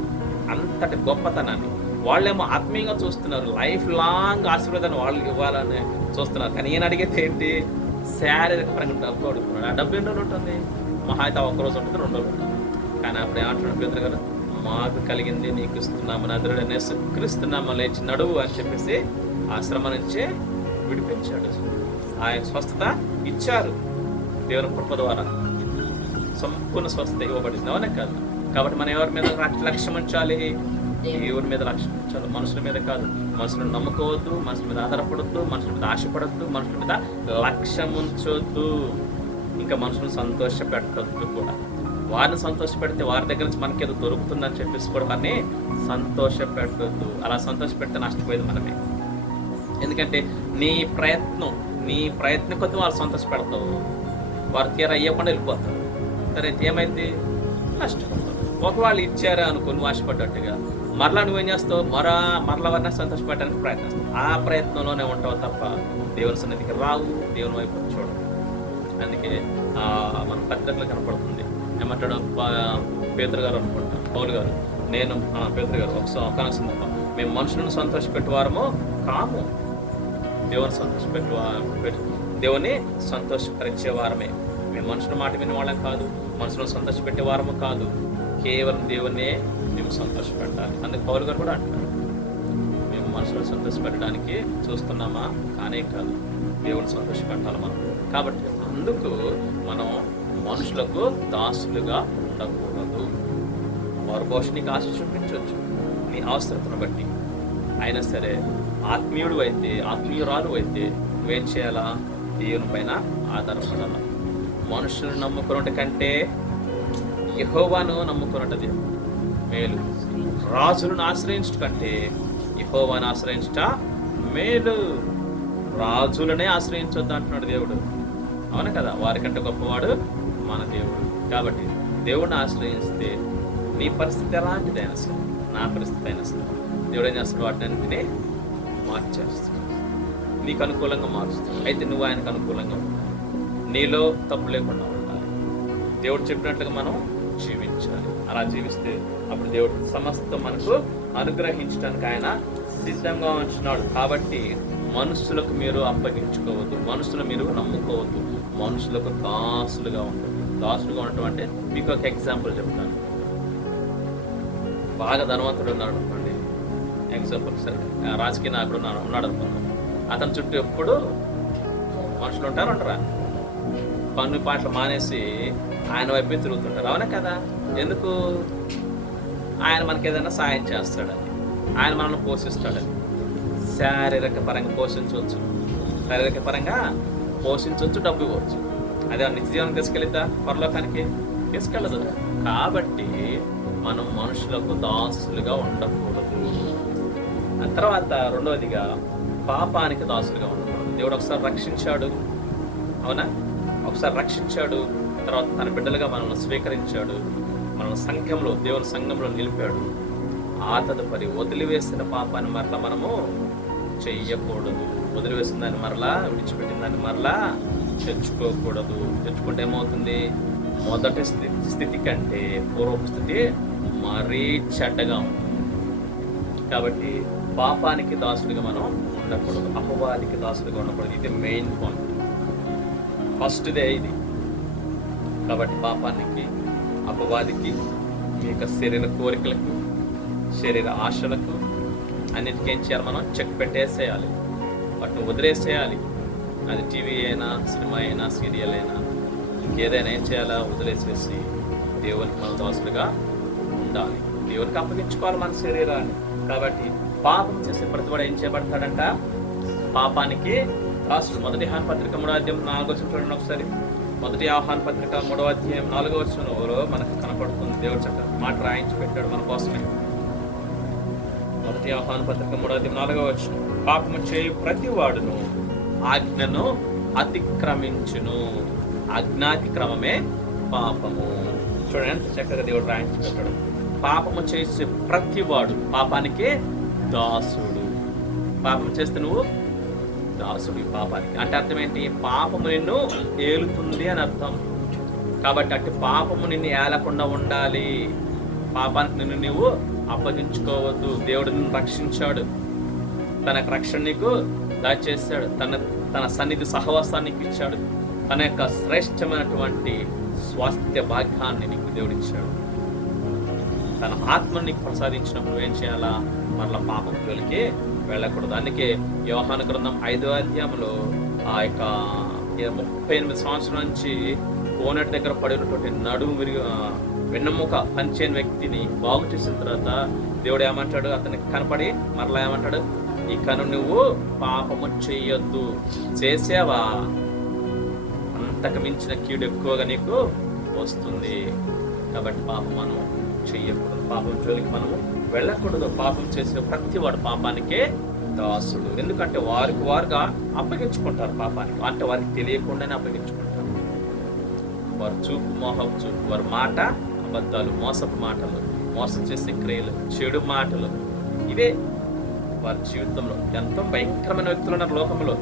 అంతటి గొప్పతనాన్ని వాళ్ళేమో ఆత్మీయంగా చూస్తున్నారు, లైఫ్ లాంగ్ ఆశీర్వాదాన్ని వాళ్ళు ఇవ్వాలని చూస్తున్నారు. కానీ ఈయన అడిగేది ఏంటి? శారీరక పరంగా డబ్బు అడుగుతున్నాడు. ఆ డబ్బు ఎన్ని రోజులు ఉంటుంది? మహా అయితే ఒక్కరోజు ఉంటుంది, 2 రోజులు ఉంటుంది. కానీ అప్పుడు ఏమంటున్నాడు పేతురు గారు? మాకు కలిగింది నీకు ఇస్తున్నాము, నదుడనే క్రీస్తున్నాము, లేచి నడువు అని చెప్పేసి ఆశ్రమ నుంచే విడిపించాడు. ఆయన స్వస్థత ఇచ్చారు. దేవుని కృప ద్వారా సంపూర్ణ స్వస్థత ఇవ్వబడింది. అవునే కాదు? కాబట్టి మనం ఎవరి మీద లక్ష్యం ఉంచాలి? దేవుని మీద లక్ష్యం ఉంచాలి, మనుషుల మీద కాదు. మనుషులను నమ్ముకోవద్దు, మనుషుల మీద ఆధారపడద్దు, మనుషుల మీద ఆశపడద్దు, మనుషుల మీద లక్ష్యం ఉంచొద్దు. ఇంకా మనుషులను సంతోష పెట్టద్దు కూడా. వారిని సంతోష పెడితే వారి దగ్గర నుంచి మనకేదో దొరుకుతుందని చెప్పేసి కూడా వారిని సంతోష పెట్టద్దు. అలా సంతోష పెడితే నష్టపోయేది మనమే. ఎందుకంటే నీ ప్రయత్నం కొద్ది వాళ్ళు సంతోష పెడతావు, వారు తీర అయ్యకుండా వెళ్ళిపోతారు. సరే ఏమైంది? నష్టపోతావు. ఒకవేళ ఇచ్చారా అనుకో, నువ్వు ఆశపడ్డట్టుగా మరలా నువ్వేం చేస్తావు? మరలా వారిని సంతోషపెట్టడానికి ప్రయత్నిస్తావు. ఆ ప్రయత్నంలోనే ఉంటావు తప్ప దేవుని సన్నిధికి రావు, దేవుని వైపు చూడవు. అందుకే మన పత్రికలు కనపడుతుంది ఏమంటాడు? పేతురు గారు అనుకుంటా, పౌలు గారు, నేను పేతురు గారు ఒక సందర్భం, మేము మనుషులను సంతోషపెట్టేవారము కాము, దేవుని సంతోషపరిచేవారమే. మేము మనుషుల మాట వినేవాళ్ళం కాదు, మనుషులను సంతోషపెట్టేవారము కాదు, కేవలం దేవుణ్ణే మేము సంతోషపెట్టాలి. అందుకు పౌలు గారు కూడా అంటారు, మేము మనుషులను సంతోషపెట్టడానికి చూస్తున్నామా? కానే కాదు, దేవుని సంతోషపెట్టాలి మనం. కాబట్టి అందుకు మనం మనుషులకు దాసులుగా ఉండకూడదు. వారు బహుశా నీకు ఆశ చూపించవచ్చు నీ అవసరతను బట్టి, అయినా సరే ఆత్మీయుడు అయితే, ఆత్మీయురాలు అయితే నువ్వేం చేయాలా? దేవుని పైన ఆధారపడాల. మనుషులను నమ్ముకున్నట కంటే యెహోవాను నమ్ముకున్నటది మేలు. రాజులను ఆశ్రయించట కంటే యెహోవాను ఆశ్రయించట మేలు. రాజులనే ఆశ్రయించొద్దు అంటున్నాడు దేవుడు. అవును కదా, వారికంటే గొప్పవాడు మన దేవుడు. కాబట్టి దేవుడిని ఆశ్రయిస్తే నీ పరిస్థితి ఎలాంటిదైనా సరే, నా పరిస్థితి అయినా సరే, దేవుడు ఏం చేస్తాడు? వాటిని మార్చేస్తాడు, నీకు అనుకూలంగా మారుస్తాడు. అయితే నువ్వు ఆయనకు అనుకూలంగా ఉండాలి, నీలో తప్పు లేకుండా ఉండాలి, దేవుడు చెప్పినట్లుగా మనం జీవించాలి. అలా జీవిస్తే అప్పుడు దేవుడు సమస్తం మనకు అనుగ్రహించడానికి ఆయన సిద్ధంగా ఉంచున్నాడు. కాబట్టి మనుషులకు మీరు అప్పగించుకోవద్దు, మనుషులు మీరు నమ్ముకోవద్దు, మనుషులకు దాసులుగా ఉండదు. దాసులుగా ఉండటం అంటే మీకు ఒక ఎగ్జాంపుల్ చెప్తాను. బాగా ధనవంతుడు ఉన్నాడు అనుకోండి, ఎగ్జాంపుల్ సరే రాజకీయ నాయకుడు ఉన్నాడు అనుకుందాం. అతని చుట్టూ ఎప్పుడు మనుషులు ఉంటారా? పన్ను పాటలు మానేసి ఆయన వైపే తిరుగుతుంటారు. అవునా కదా? ఎందుకు? ఆయన మనకి ఏదైనా సాయం చేస్తాడని, ఆయన మనల్ని పోషిస్తాడని. శారీరక పరంగా పోషించవచ్చు, శారీరక పరంగా పోషించవచ్చు, డబ్బు ఇవ్వచ్చు. అదే నిత్య జీవనం తీసుకెళ్తా పరలోకానికి తీసుకెళ్ళదు. కాబట్టి మనం మనుషులకు దాసులుగా ఉండకూడదు. ఆ తర్వాత రెండవదిగా పాపానికి దాసులుగా ఉండకూడదు. దేవుడు ఒకసారి రక్షించాడు, అవునా? ఒకసారి రక్షించాడు, తర్వాత తన బిడ్డలుగా మనల్ని స్వీకరించాడు, మన సంఘంలో, దేవుని సంఘంలో నిలిపాడు. ఆ తదుపరి వదిలివేసిన పాపాన్ని మరలా మనము చెయ్యకూడదు. వదిలివేసిన దాన్ని మరలా, విడిచిపెట్టిన దాన్ని మరలా తెచ్చుకోకూడదు. తెచ్చుకుంటే ఏమవుతుంది? మొదటి స్థితి కంటే పూర్వపు స్థితి మరీ చెడ్డగా ఉంటుంది. కాబట్టి పాపానికి దాసుడిగా మనం ఉండకూడదు, అపవాదికి దాసుడిగా ఉండకూడదు. ఇది మెయిన్ పాయింట్, ఫస్ట్దే ఇది. కాబట్టి పాపానికి, అపవాదికి, మీ యొక్క శరీర కోరికలకు, శరీర ఆశలకు అన్నిటికీ ఏం చేయాలి? మనం చెక్ పెట్టేసేయాలి, వాటిని వదిలేసేయాలి. అది టీవీ అయినా, సినిమా అయినా, సీరియల్ అయినా, ఇంకేదైనా ఏం చేయాలా? వదిలేసేసి దేవునికి మన దాసులుగా ఉండాలి, దేవునికి అప్పగించుకోవాలి మన శరీరాన్ని. కాబట్టి పాపం చేసే ప్రతివాడు ఏం చేయబడతాడంట? పాపానికి దాసుడు. మొదటి యోహాను పత్రిక 3వ అధ్యాయం 4వ వచనం చూడండి ఒకసారి. మొదటి యోహాను పత్రిక 3వ అధ్యాయం 4వ వచనంలో మనకు కనపడుతుంది. దేవుడు చక్కగా మాట రాయించి పెట్టాడు మన కోసమే. మొదటి యోహాను పత్రిక 3వ అధ్యాయం 4వ వచనం, పాపము చేయు ప్రతి వాడును ఆజ్ఞను అతిక్రమించును, అజ్ఞాతిక్రమమే పాపము. చూడండి ఎంత చక్కగా దేవుడు రాయించి పెట్టాడు. పాపము చేసే ప్రతి వాడు పాపానికి దాసుడు. పాపం చేస్తే నువ్వు దాసుడి పాపానికి. అంటే అర్థం ఏంటి? పాపము నిన్ను ఏలుతుంది అని అర్థం. కాబట్టి అట్టి పాపము నిన్ను ఏలకుండా ఉండాలి, పాపానికి నిన్ను నీవు అప్పగించుకోవద్దు. దేవుడు నిన్ను రక్షించాడు, తన రక్షణ నీకు దయచేశాడు, తన సన్నిధి సహవాసాన్ని నీకు ఇచ్చాడు, తన యొక్క శ్రేష్టమైనటువంటి స్వాస్థ్య భాగ్యాన్ని నీకు దేవుడు ఇచ్చాడు, తన ఆత్మని నీకు ప్రసాదించినప్పుడు ఏం చేయాలా? మరలా పాపం జోలికి వెళ్ళకూడదు. అందుకే యోహాను గ్రంథం 5వ అధ్యాయంలో ఆ యొక్క 38 సంవత్సరాల నుంచి కోనేటి దగ్గర పడినటువంటి నడుము వెన్నెముక పనిచేయని వ్యక్తిని బాగు చేసిన తర్వాత దేవుడు ఏమంటాడు? అతనికి కనపడి మరలా ఏమంటాడు? ఇకను నువ్వు పాపము చెయ్యొద్దు, చేసావా అంతకు మించిన కీడు ఎక్కువగా నీకు వస్తుంది. కాబట్టి పాపం మనం చెయ్యకూడదు, పాపం జోలికి మనము వెళ్ళకూడదు. పాపం చేసే ప్రతి వాడు పాపానికే దాసుడు. ఎందుకంటే వారికి వారుగా అప్పగించుకుంటారు పాపానికి, అంటే వారికి తెలియకుండానే అప్పగించుకుంటారు. వారి చూపు మోహపు చూపు, వారి మాట అబద్ధాలు, మోసపు మాటలు, మోసం చేసే క్రియలు, చెడు మాటలు, ఇవే వారి జీవితంలో. ఎంతో భయంకరమైన వ్యక్తులు ఉన్నారు లోకంలో.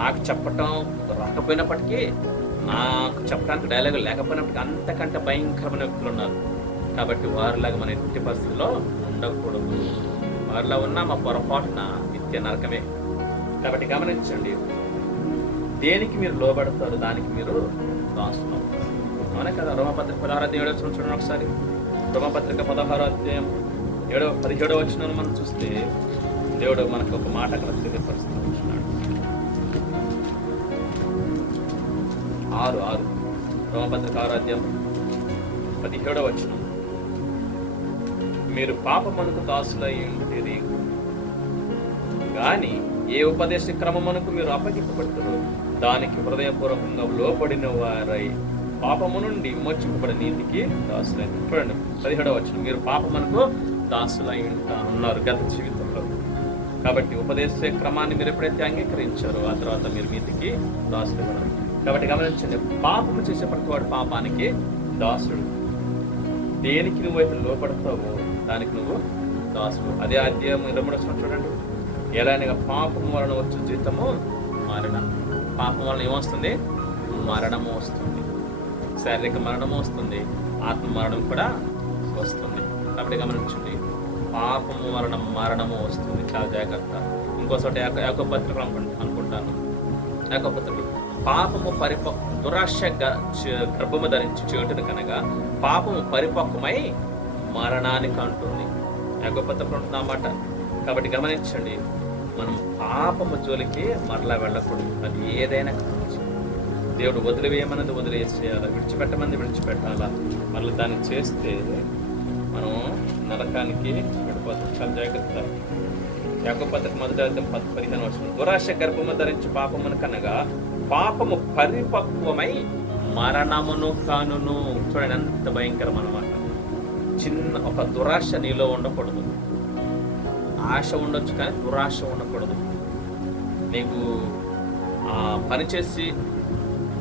నాకు చెప్పటం రాకపోయినప్పటికీ, నాకు చెప్పడానికి డైలాగులు లేకపోయినప్పటికీ అంతకంటే భయంకరమైన వ్యక్తులు ఉన్నారు. కాబట్టి వారిలాగా మన ఎట్టి పరిస్థితుల్లో ఉండకూడదు. వారిలో ఉన్న మా పొరపాటున నిత్య నరకమే. కాబట్టి గమనించండి, దేనికి మీరు లోబడతారు దానికి మీరు దాసులు. అవునే కదా. రోమపత్రిక 16వ అధ్యాయం 7వ చూడండి ఒకసారి. రోమపత్రిక 16వ అధ్యాయం 17వ వచనం మనం చూస్తే దేవుడు మనకు ఒక మాట అక్కడ తెలియపరుస్తూ ఉంటున్నాడు. 6 రోమపత్రిక 6వ అధ్యాయం 17వ వచనం. మీరు పాపమునకు దాసులై ఉంటిరి గాని ఏ ఉపదేశ క్రమమునకు మీరు అప్పగింపబడతారో దానికి హృదయపూర్వకంగా లోబడిన వారై పాపము నుండి విమోచింపబడి నీతికి దాసులై. చూడండి 17వ వచనం. మీరు పాపమునకు దాసులై ఉన్నారు గత జీవితంలో. కాబట్టి ఉపదేశ క్రమాన్ని మీరు ఎప్పుడైతే అంగీకరించారో ఆ తర్వాత మీరు నీతికి దాసులు ఇవ్వడం. కాబట్టి గమనించండి, పాపము చేసే ప్రతి వాడు పాపానికి దాసుడు. దేనికి నువ్వైతే లోపడతావో దానికి నువ్వు దాసుడు. అదే అధ్యాయం 23 చూడండి. ఎలానగా పాపం వలన వచ్చే జీతము మరణం. పాపం వలన ఏమొస్తుంది? మరణము వస్తుంది. శారీరక మరణము వస్తుంది, ఆత్మ మరణం కూడా వస్తుంది. కాబట్టి గమనించండి, పాపము వలన మరణము వస్తుంది. చాలా జాగ్రత్త. ఇంకోసారి యాకోబు పత్రిక అనుకుంటాను. యాకోబు పత్రిక పాపము దురాశ గర్భము ధరించి చేయుటను కనుక పాపము పరిపక్వమై మరణానికి అంటుంది. యాకోబు పత్రిక ఉంటుంది అన్నమాట. కాబట్టి గమనించండి, మనం పాపము జోలికి మరలా వెళ్ళకూడదు. అది ఏదైనా కావచ్చు. దేవుడు వదిలివేయమన్నది వదిలేసేయాలా, విడిచిపెట్టమని విడిచిపెట్టాలా. మళ్ళీ దాన్ని చేస్తే మనం నరకానికి వెళ్ళిపోతాం. చాలా జాగ్రత్త. యాకోబు పత్రిక 1:15 వచనం. దురాశ గర్భము ధరించి పాపమును కనగా పాపము పరిపక్వమై మరణమును కానును. చూడండి ఎంత భయంకరం అన్నమాట. చిన్న ఒక దురాశ నీలో ఉండకూడదు. ఆశ ఉండొచ్చు కానీ దురాశ ఉండకూడదు. నీకు పనిచేసి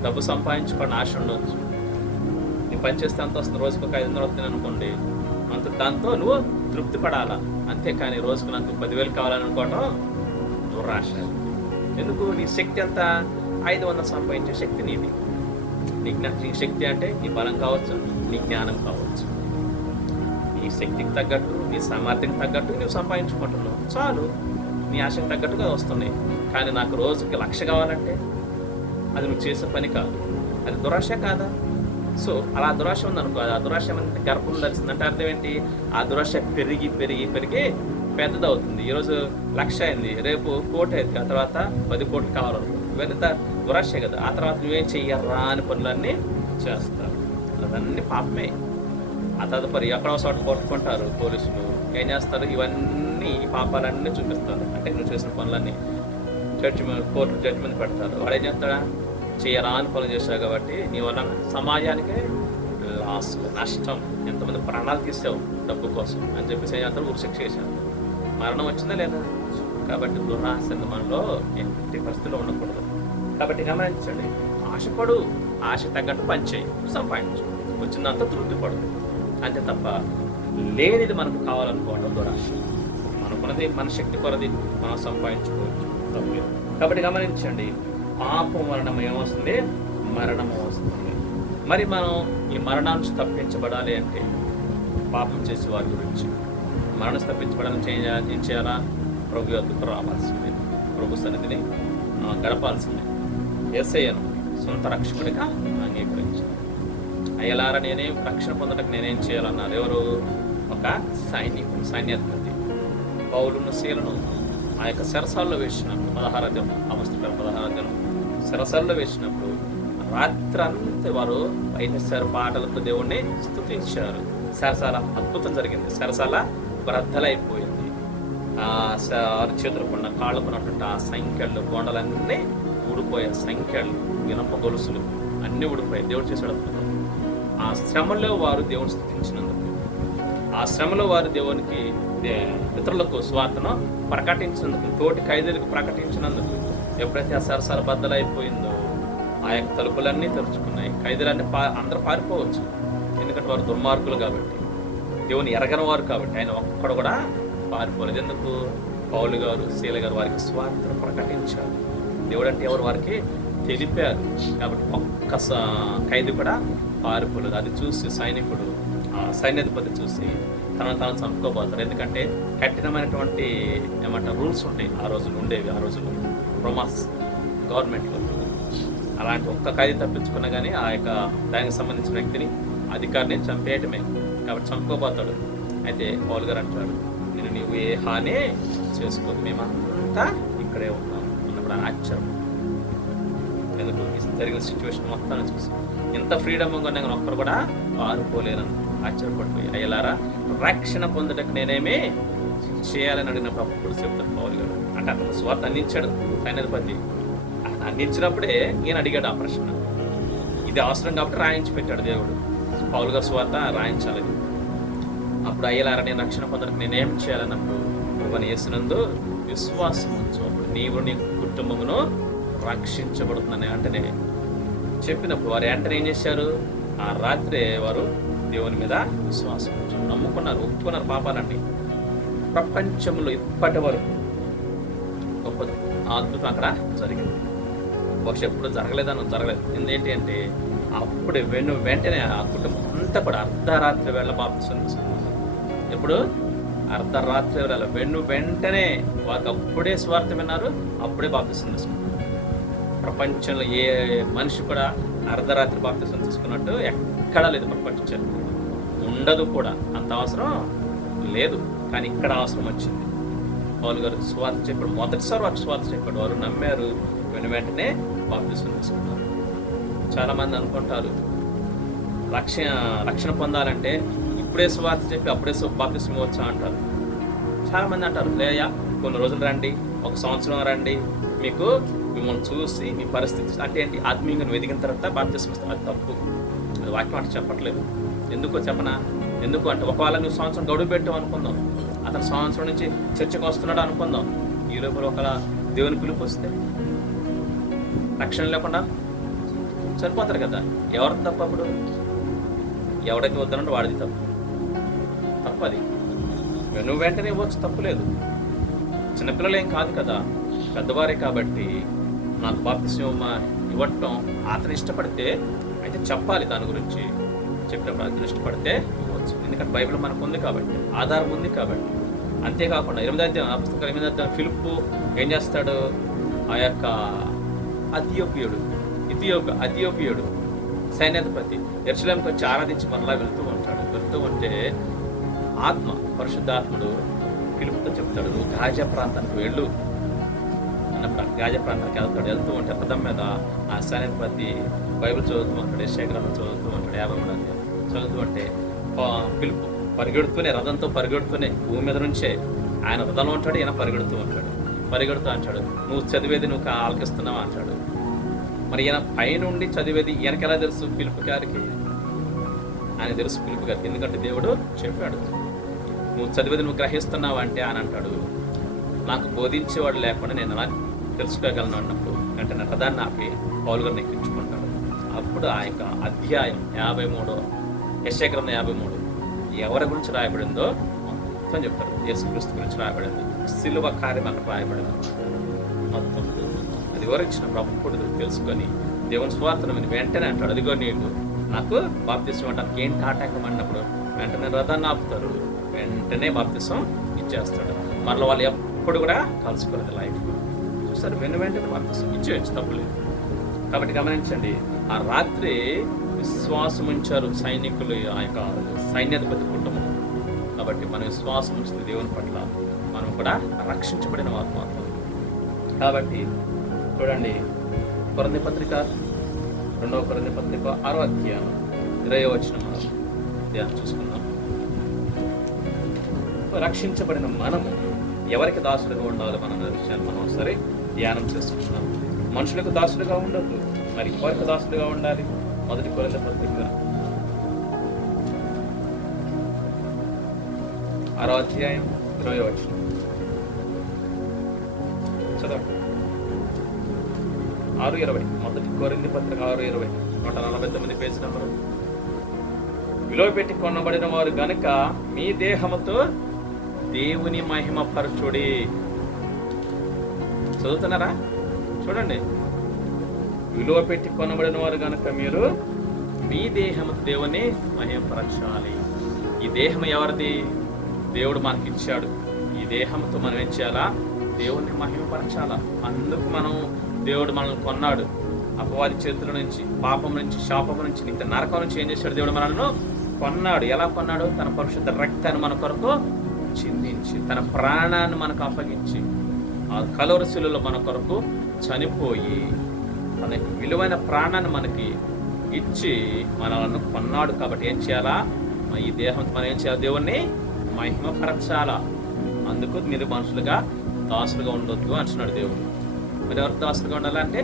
డబ్బు సంపాదించుకోండి ఆశ ఉండొచ్చు. నీ పని చేస్తే అంత వస్తుంది, రోజుకు 500 వస్తుంది అనుకోండి, అంత దాంతో నువ్వు తృప్తి పడాలా. అంతేకాని రోజుకు నాకు 10,000 కావాలనుకోవటం దురాశ. ఎందుకు? నీ శక్తి ఎంత? 500 సంపాదించే శక్తి నీది. నీ శక్తి అంటే నీ బలం కావచ్చు, నీ జ్ఞానం కావచ్చు. నీ శక్తికి తగ్గట్టు, నీ సామర్థ్యానికి తగ్గట్టు నువ్వు సంపాదించుకుంటున్నావు, చాలు. నీ ఆశకు తగ్గట్టుగా వస్తున్నాయి. కానీ నాకు రోజుకి 1,00,000 కావాలంటే అది నువ్వు చేసే పని కాదు. అది దురాశ కాదా? సో అలా దురాశ ఉందనుకో, ఆ దురాశ ఏమంటే గర్భం ధరిస్తుందంటే అర్థం ఏంటి? ఆ దురాశ పెరిగి పెరిగి పెరిగి పెద్దదవుతుంది. ఈరోజు 1,00,000 అయింది, రేపు 1,00,000 అయింది, ఆ తర్వాత 10 కోట్లు కావాలనుకో. ఇవన్నీ దురాశే కదా. ఆ తర్వాత నువ్వేం చెయ్యరా అని పనులన్నీ చేస్తారు. అవన్నీ పాపమే. ఆ తదుపరి ఎక్కడో చోట కొట్టుకుంటారు పోలీసులు. ఏం చేస్తారు? ఇవన్నీ పాపాలన్నీ చూపిస్తారు. అంటే నువ్వు చేసిన పనులన్నీ కోర్టు జడ్జిమెంట్ పెడతారు. వాడు ఏం చేస్తాడా? చేయరా అని పనులు చేశావు కాబట్టి నీ వల్ల సమాజానికే లాస్, నష్టం. ఎంతమంది ప్రాణాలు తీసావు డబ్బు కోసం అని చెప్పేసి ఏం చేస్తారు? ఉరిశిక్ష చేశారు. మరణం వచ్చిందా లేదా? కాబట్టి దురాశ మనలో ఎట్టి పరిస్థితిలో ఉండకూడదు. కాబట్టి గమనించండి, ఆశపడు, ఆశ తగ్గట్టు పనిచేయి, సంపాదించు, వచ్చిందంతా తృప్తి పడు. అంతే తప్ప లేనిది మనకు కావాలనుకోవడం దురాశ. మనకున్నది మన శక్తి కొరది మనం సంపాదించుకోవచ్చు. కాబట్టి గమనించండి, పాపం వలన ఏమొస్తుంది? మరణము వస్తుంది. మరి మనం ఈ మరణాన్ని తప్పించబడాలి అంటే పాపం చేసే వారి గురించి మరణం తప్పించబడాలని ఏం చేయాలా? ప్రభు యొద్దకు రావాల్సిందే, ప్రభు సన్నిధిని గడపాల్సిందే. యేసయ్యను సొంత రక్షకుడిగా అంగీకరించాలి. అయ్యలారా నేనే రక్షణ పొందడానికి నేనేం చేయాలన్నారు? ఎవరు? ఒక సైన్యాధిపతి పౌలును శీలను ఆ యొక్క సరసాల్లో వేసినప్పుడు 16వ అధ్యాయం అపొస్తలుల 16వ అధ్యాయం సరసాల్లో వేసినప్పుడు రాత్రంతా వారు బయటసారు పాటలతో దేవుణ్ణి స్తుతించారు. సరసాల అద్భుతం జరిగింది. సరసాల బ్రద్దలైపోయింది. చేతులకున్న కాళ్ళకున్నటువంటి ఆ సంఖ్యలు గోండలన్నీ ఊడిపోయాయి. సంఖ్యలు ఇనప గొలుసులు అన్నీ ఊడిపోయాయి. దేవుడు చేసాడు అద్భుతం. ఆ శ్రమలో వారు దేవుని స్తుతించినందుకు, ఆ శ్రమలో వారు దేవునికి ఇతరులకు స్వార్థను ప్రకటించినందుకు, తోటి ఖైదీలకు ప్రకటించినందుకు, ఎప్పుడైతే ఆ సరసాల బద్దలైపోయిందో ఆ యొక్క తలుపులన్నీ తెరుచుకున్నాయి. ఖైదీలన్నీ అందరూ పారిపోవచ్చు. ఎందుకంటే వారు దుర్మార్గులు కాబట్టి, దేవుని ఎరగని వారు కాబట్టి. ఆయన ఒక్కడు కూడా పారిపోలేదు. ఎందుకు? పౌలు గారు, శీల గారు వారికి స్వార్థను ప్రకటించారు. దేవుడు అంటే ఎవరు వారికి తెలిపారు. కాబట్టి ఒక్క ఖైదీ కూడా పారిపోలేదు. అది చూసి సైనికుడు ఆ సైన్యాధిపతి చూసి తనను తాను చంపుకోబోతారు. ఎందుకంటే కఠినమైనటువంటి రూల్స్ ఉంటాయి ఆ రోజులు ఉండేవి. ఆ రోజులు రోమాస్ గవర్నమెంట్లో అలాంటి ఒక్క ఖైదీ తప్పించుకున్నా కానీ ఆ యొక్క దానికి సంబంధించిన వ్యక్తిని అధికారిని చంపేయటమే. కాబట్టి చంపుకోబోతాడు. అయితే పౌలు గారు అంటాడు, నేను నీవు ఏ హానే చేసుకోదు, మేమంతా ఇక్కడే ఉన్నాం అన్నప్పుడు ఆశ్చర్యం. ఎందుకు జరిగిన సిచ్యువేషన్ మొత్తాన్ని చూసి ఎంత ఫ్రీడమ్గా ఉన్నా కానీ ఒక్కరు కూడా ఆరుకోలేరని ఆశ్చర్యపడిపోయి, అయ్యలారా రక్షణ పొందుటకు నేనేమి చేయాలని అడిగినప్పుడు అప్పుడు చెప్తాడు పౌలు గారు. అంటే అతను స్వార్థ అందించాడు సైన్యాధిపతి. అందించినప్పుడే ఈయన అడిగాడు ఆ ప్రశ్న. ఇది అవసరం కాబట్టి రాయించి పెట్టాడు దేవుడు. పౌలు గారు స్వార్థ రాయించాలి. అప్పుడు అయ్యలారా నేను రక్షణ పొందడానికి నేనేం చేయాలన్నప్పుడు ప్రభువైన యేసునందు విశ్వాసం ఉంచు, అప్పుడు నీవు నీ కుటుంబమును రక్షించబడుతుందని అంటేనే చెప్పినప్పుడు వారు వెంటనే ఏం చేశారు? ఆ రాత్రే వారు దేవుని మీద విశ్వాసం ఉంచారు, నమ్ముకున్నారు, ఒప్పుకున్నారు పాపాలన్నీ. ప్రపంచంలో ఇప్పటి వరకు గొప్ప అద్భుతం అక్కడ జరిగింది. బహుశా ఎప్పుడు జరగలేదు. ఏంటి అంటే అప్పుడే వెంటనే ఆ కుటుంబం అంతా కూడా అర్ధరాత్రి వేళ బాప్తిసం తీసుకున్నారు. ఎప్పుడు? అర్ధరాత్రి వేళ వెంటనే వారికి అప్పుడే స్వార్థ విన్నారు, అప్పుడే బాప్తిసం తీసుకున్నారు. ప్రపంచంలో ఏ మనిషి కూడా అర్ధరాత్రి బాప్తిసం తీసుకున్నట్టు ఎక్కడా లేదు. ప్రపంచ చరిత్ర ఉండదు కూడా, అంత అవసరం లేదు. కానీ ఇక్కడ అవసరం వచ్చింది. పౌలు గారు స్వార్థ చెప్పాడు, మొదటిసారి వారు స్వార్థ చెప్పాడు. వారు నమ్మారు, వెంటనే బాప్తిసం తీసుకున్నారు. చాలామంది అనుకుంటారు రక్షణ పొందాలంటే ఇప్పుడే స్వార్థ చెప్పి అప్పుడే బాప్తిసం ఇవ్వచ్చా అంటారు. చాలామంది అంటారు, లేయా కొన్ని రోజులు రండి, 1 సంవత్సరం రండి, మీకు మిమ్మల్ని చూసి మీ పరిస్థితి అంటే ఏంటి ఆత్మీయంగా వెదిగిన తర్వాత బాప్తిసం ఇస్తాం. అది తప్పు. అది వాక్యం అంటే చెప్పట్లేదు. ఎందుకో చెప్పనా? ఎందుకు అంటే ఒకవేళ నువ్వు సంవత్సరం గడువు పెట్టావు అనుకుందాం, అతను సంవత్సరం నుంచి చర్చకు వస్తున్నాడు అనుకుందాం, ఈ లోపల ఒకవేళ దేవుని పిలుపు వస్తే రక్షణ లేకుండా చనిపోతారు కదా. ఎవరు తప్పు? అప్పుడు ఎవడైతే వద్దనంటే వాడిది తప్పది. నువ్వు వెంటనే ఇవ్వచ్చు, తప్పులేదు. చిన్నపిల్లలు ఏం కాదు కదా, పెద్దవారే. కాబట్టి నాకు బాప్తిసం ఇవ్వటం అతను ఇష్టపడితే అయితే చెప్పాలి, దాని గురించి చెప్పినప్పుడు అతను ఇష్టపడితే ఇవ్వచ్చు. ఎందుకంటే బైబిల్ మనకు ఉంది కాబట్టి, ఆధారం ఉంది కాబట్టి. అంతేకాకుండా 8వ అధ్యాయం ఫిలిప్పు ఏం చేస్తాడు? ఆ యొక్క అథియోపియుడు సైన్యాధిపతి యెరూషలేముకి వచ్చి ఆరాధించి మరలా వెళ్తూ ఉంటే ఆత్మ పరిశుద్ధాత్ముడు ఫిలిప్పుతో చెప్తాడు, నువ్వు గాజా ప్రాంతానికి వెళ్ళు అన్నప్పుడు గాజా ప్రాంతానికి వెళ్తూ ఉంటే పదం మీద ఆ సైన్యాధిపతి బైబిల్ చదువుతూ ఉంటాడు, యెషయా గ్రంథం చదువుతూ ఉంటాడు, 53 అధ్యాయం చదువుతూ ఉంటే ఫిలిప్పు రథంతో పరిగెడుతూనే భూమి మీద నుంచే ఆయన రథంలో ఉంటాడు, ఈయన పరిగెడుతూ అంటాడు, నువ్వు చదివేది నువ్వు ఆలకిస్తున్నావా అంటాడు. మరి ఈయన పైనుండి చదివేది ఈయనకి ఎలా తెలుసు? పిలుపు గారికి ఆయన తెలుసు, పిలుపు గారికి. ఎందుకంటే దేవుడు చెప్పాడు, నువ్వు చదివేది నువ్వు గ్రహిస్తున్నావు అంటే అని అంటాడు, నాకు బోధించేవాడు లేకుండా నేను అలా తెలుసుకోగలను అన్నప్పుడు వెంటనే రథాన్ని ఆపి పౌలు గారిని ఎక్కించుకుంటాడు. అప్పుడు ఆ యొక్క అధ్యాయం 53 యెషయా గ్రంథం 53 ఎవరి గురించి రాయబడిందో మొత్తం చెప్తారు. యేసుక్రీస్తు గురించి రాయబడింది, సిలువ కార్యం అక్కడ రాయబడింది మొత్తం. అది వివరించిన ప్రభుత్వ తెలుసుకొని దేవుని స్వార్థను వెంటనే అంటాడు, అదిగో నీళ్ళు నాకు బాప్తిసం ఇవ్వడానికి ఏంటి ఆటంకం అన్నప్పుడు వెంటనే రథాన్ని ఆపుతారు, వెంటనే బాప్తిసం ఇచ్చేస్తాడు. మరలా వాళ్ళు ఎప్పుడు కూడా కలుసుకోలేదు లైఫ్. చూస్తారు, వెంటనే బాప్తిసం ఇచ్చేయచ్చు, తప్పులేదు. కాబట్టి గమనించండి, ఆ రాత్రి విశ్వాసం ఉంచారు సైనికులు, ఆ యొక్క సైన్యాధిపతి కుటుంబం. కాబట్టి మన విశ్వాసం ఉంచిన దేవుని పట్ల మనం కూడా రక్షించబడిన వారు మాత్రం. కాబట్టి చూడండి, కొరింథీ పత్రిక 2వ కొరింథీ పత్రిక 6వ అధ్యాయం 20వ వచనం మనం ధ్యానం చూసుకుందాం. రక్షించబడిన మనము ఎవరికి దాసులుగా ఉండాలో మనం విషయాన్ని మనం ఒకసారి ధ్యానం చేసుకుంటున్నాం. మనుషులకు దాసులుగా ఉండద్దు, మరి ఎవరికి దాసులుగా ఉండాలి? 1 కొరింథీ పత్రిక 6వ అధ్యాయం 20వ వచనం చదవండి. 6:20 1 కొరింథీ పత్రిక 6:20 149 పేజీ నెంబరు. విలువ పెట్టి కొనబడిన వారు గనుక మీ దేహముతో దేవుని మహిమ పరచుడి. చదువుతున్నారా? చూడండి, విలువ పెట్టి కొనబడిన వారు గనుక మీరు మీ దేహము దేవుని మహిమపరచాలి. ఈ దేహం ఎవరిది? దేవుడు మనకి ఇచ్చాడు. ఈ దేహంతో మనం ఏం చేయాలా? దేవుణ్ణి మహిమపరచాలా. అందుకు దేవుడు మనల్ని కొన్నాడు. అపవాది చేతుల నుంచి, పాపం నుంచి, శాపం నుంచి, నిత్య నరకం నుంచి ఏం చేశాడు? దేవుడు మనల్ని కొన్నాడు. ఎలా కొన్నాడు? తన పరిశుద్ధ రక్తాన్ని మన కొరకు చిందించి, తన ప్రాణాన్ని మనకు అప్పగించి, ఆ కలువరి శిలువలో మన కొరకు చనిపోయి, తన విలువైన ప్రాణాన్ని మనకి ఇచ్చి మనల్ని కొన్నాడు. కాబట్టి ఏం చేయాలా? ఈ దేహంతో మనం ఏం చేయాలి? దేవుణ్ణి మహిమపరచాలా. అందుకు మీరు మనుషులుగా దాసులుగా ఉండొద్దు అంటున్నాడు దేవుడు. మరి ఎవరికి దాసులుగా ఉండాలంటే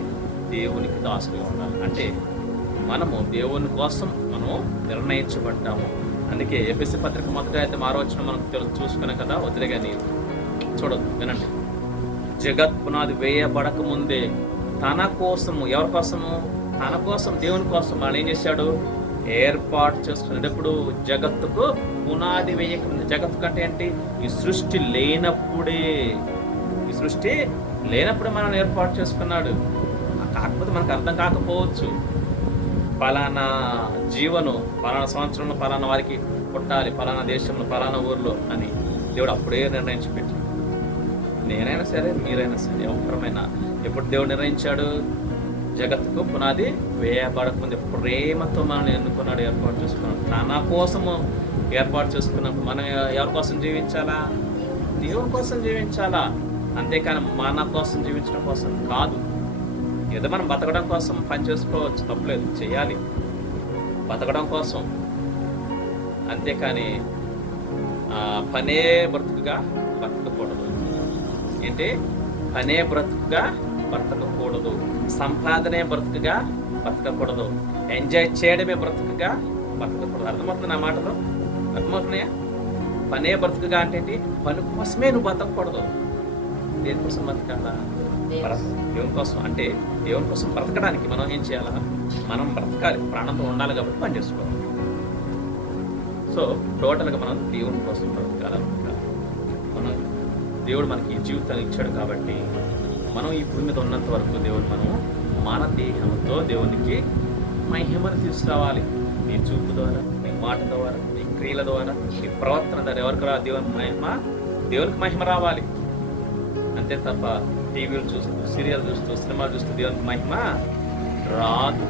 దేవునికి దాసులుగా ఉండాలి. అంటే మనము దేవుని కోసం నిర్ణయించబడ్డాము. అందుకే ఎఫెసీ పత్రిక మొదటి అయితే 6వ వచనం మనం చూసుకున్నాం కదా. వదిలే కానీ చూడొద్దు, వినండి. జగత్ పునాది వేయబడక ముందే తన కోసము, ఎవరి కోసము? తన కోసం, దేవుని కోసం మనం ఏం చేశాడు? ఏర్పాటు చేసుకున్నాడు. ఎప్పుడు? జగత్తుకు పునాది వేయకముందే. జగత్తు కంటే ఏంటి? ఈ సృష్టి లేనప్పుడే, ఈ సృష్టి లేనప్పుడే మనం ఏర్పాటు చేసుకున్నాడు. కాకపోతే మనకు అర్థం కాకపోవచ్చు. పలానా జీవను పలానా సంవత్సరంలో పలానా వారికి పుట్టాలి, పలానా దేశంలో పలానా ఊర్లో అని దేవుడు అప్పుడే నిర్ణయించి పెట్టాడు. నేనైనా సరే, మీరైనా సరే, ఎవరమైనా ఎప్పుడు దేవుడు నిర్ణయించాడు? జగత్తుకు పునాది వేయబడకముందే ప్రేమతో మనల్ని ఎన్నుకున్నాడు, ఏర్పాటు చేసుకున్నాడు. తన కోసము ఏర్పాటు చేసుకున్నప్పుడు మనం ఎవరి కోసం జీవించాలా? దేవుని కోసం జీవించాలా. అంతేకాని మన కోసం జీవించడం కోసం కాదు. ఏదో మనం బతకడం కోసం పని చేసుకోవచ్చు, తప్పలేదు, చేయాలి, బతకడం కోసం. అంతేకాని పనే బ్రతుకుగా బ్రతకకూడదు. ఏంటి? పనే బ్రతుకుగా బ్రతకకూడదు. సంపాదనే బ్రతుకుగా బ్రతకకూడదు. ఎంజాయ్ చేయడమే బ్రతుకుగా బ్రతకకూడదు. అర్థమవుతుంది నా మాటలో? అర్థమవుతున్నాయా? పనే బ్రతుకుగా అంటే ఏంటి? పని కోసమే నువ్వు బతకకూడదు. దేనికోసం బతకాలా? దేవుని కోసం. అంటే దేవుని కోసం బ్రతకడానికి మనం ఏం చేయాలా? మనం బ్రతకాలి, ప్రాణంతో ఉండాలి కాబట్టి పని చేసుకోవాలి. సో టోటల్గా మనం దేవుని కోసం బ్రతకాలనుకుంటాం. దేవుడు మనకి జీవితాన్ని ఇచ్చాడు కాబట్టి మనం ఈ భూమి మీద ఉన్నంత వరకు దేవుడు మన దేహంతో దేవునికి మహిమను తీసుకురావాలి. నీ చూపు ద్వారా, నీ మాట ద్వారా, నీ క్రియల ద్వారా, నీ ప్రవర్తన ద్వారా ఎవరికి దేవునికి మహిమ రావాలి. అంతే తప్ప టీవీలు చూస్తూ, సీరియల్ చూస్తూ, సినిమాలు చూస్తూ దేవునికి మహిమ రాదు.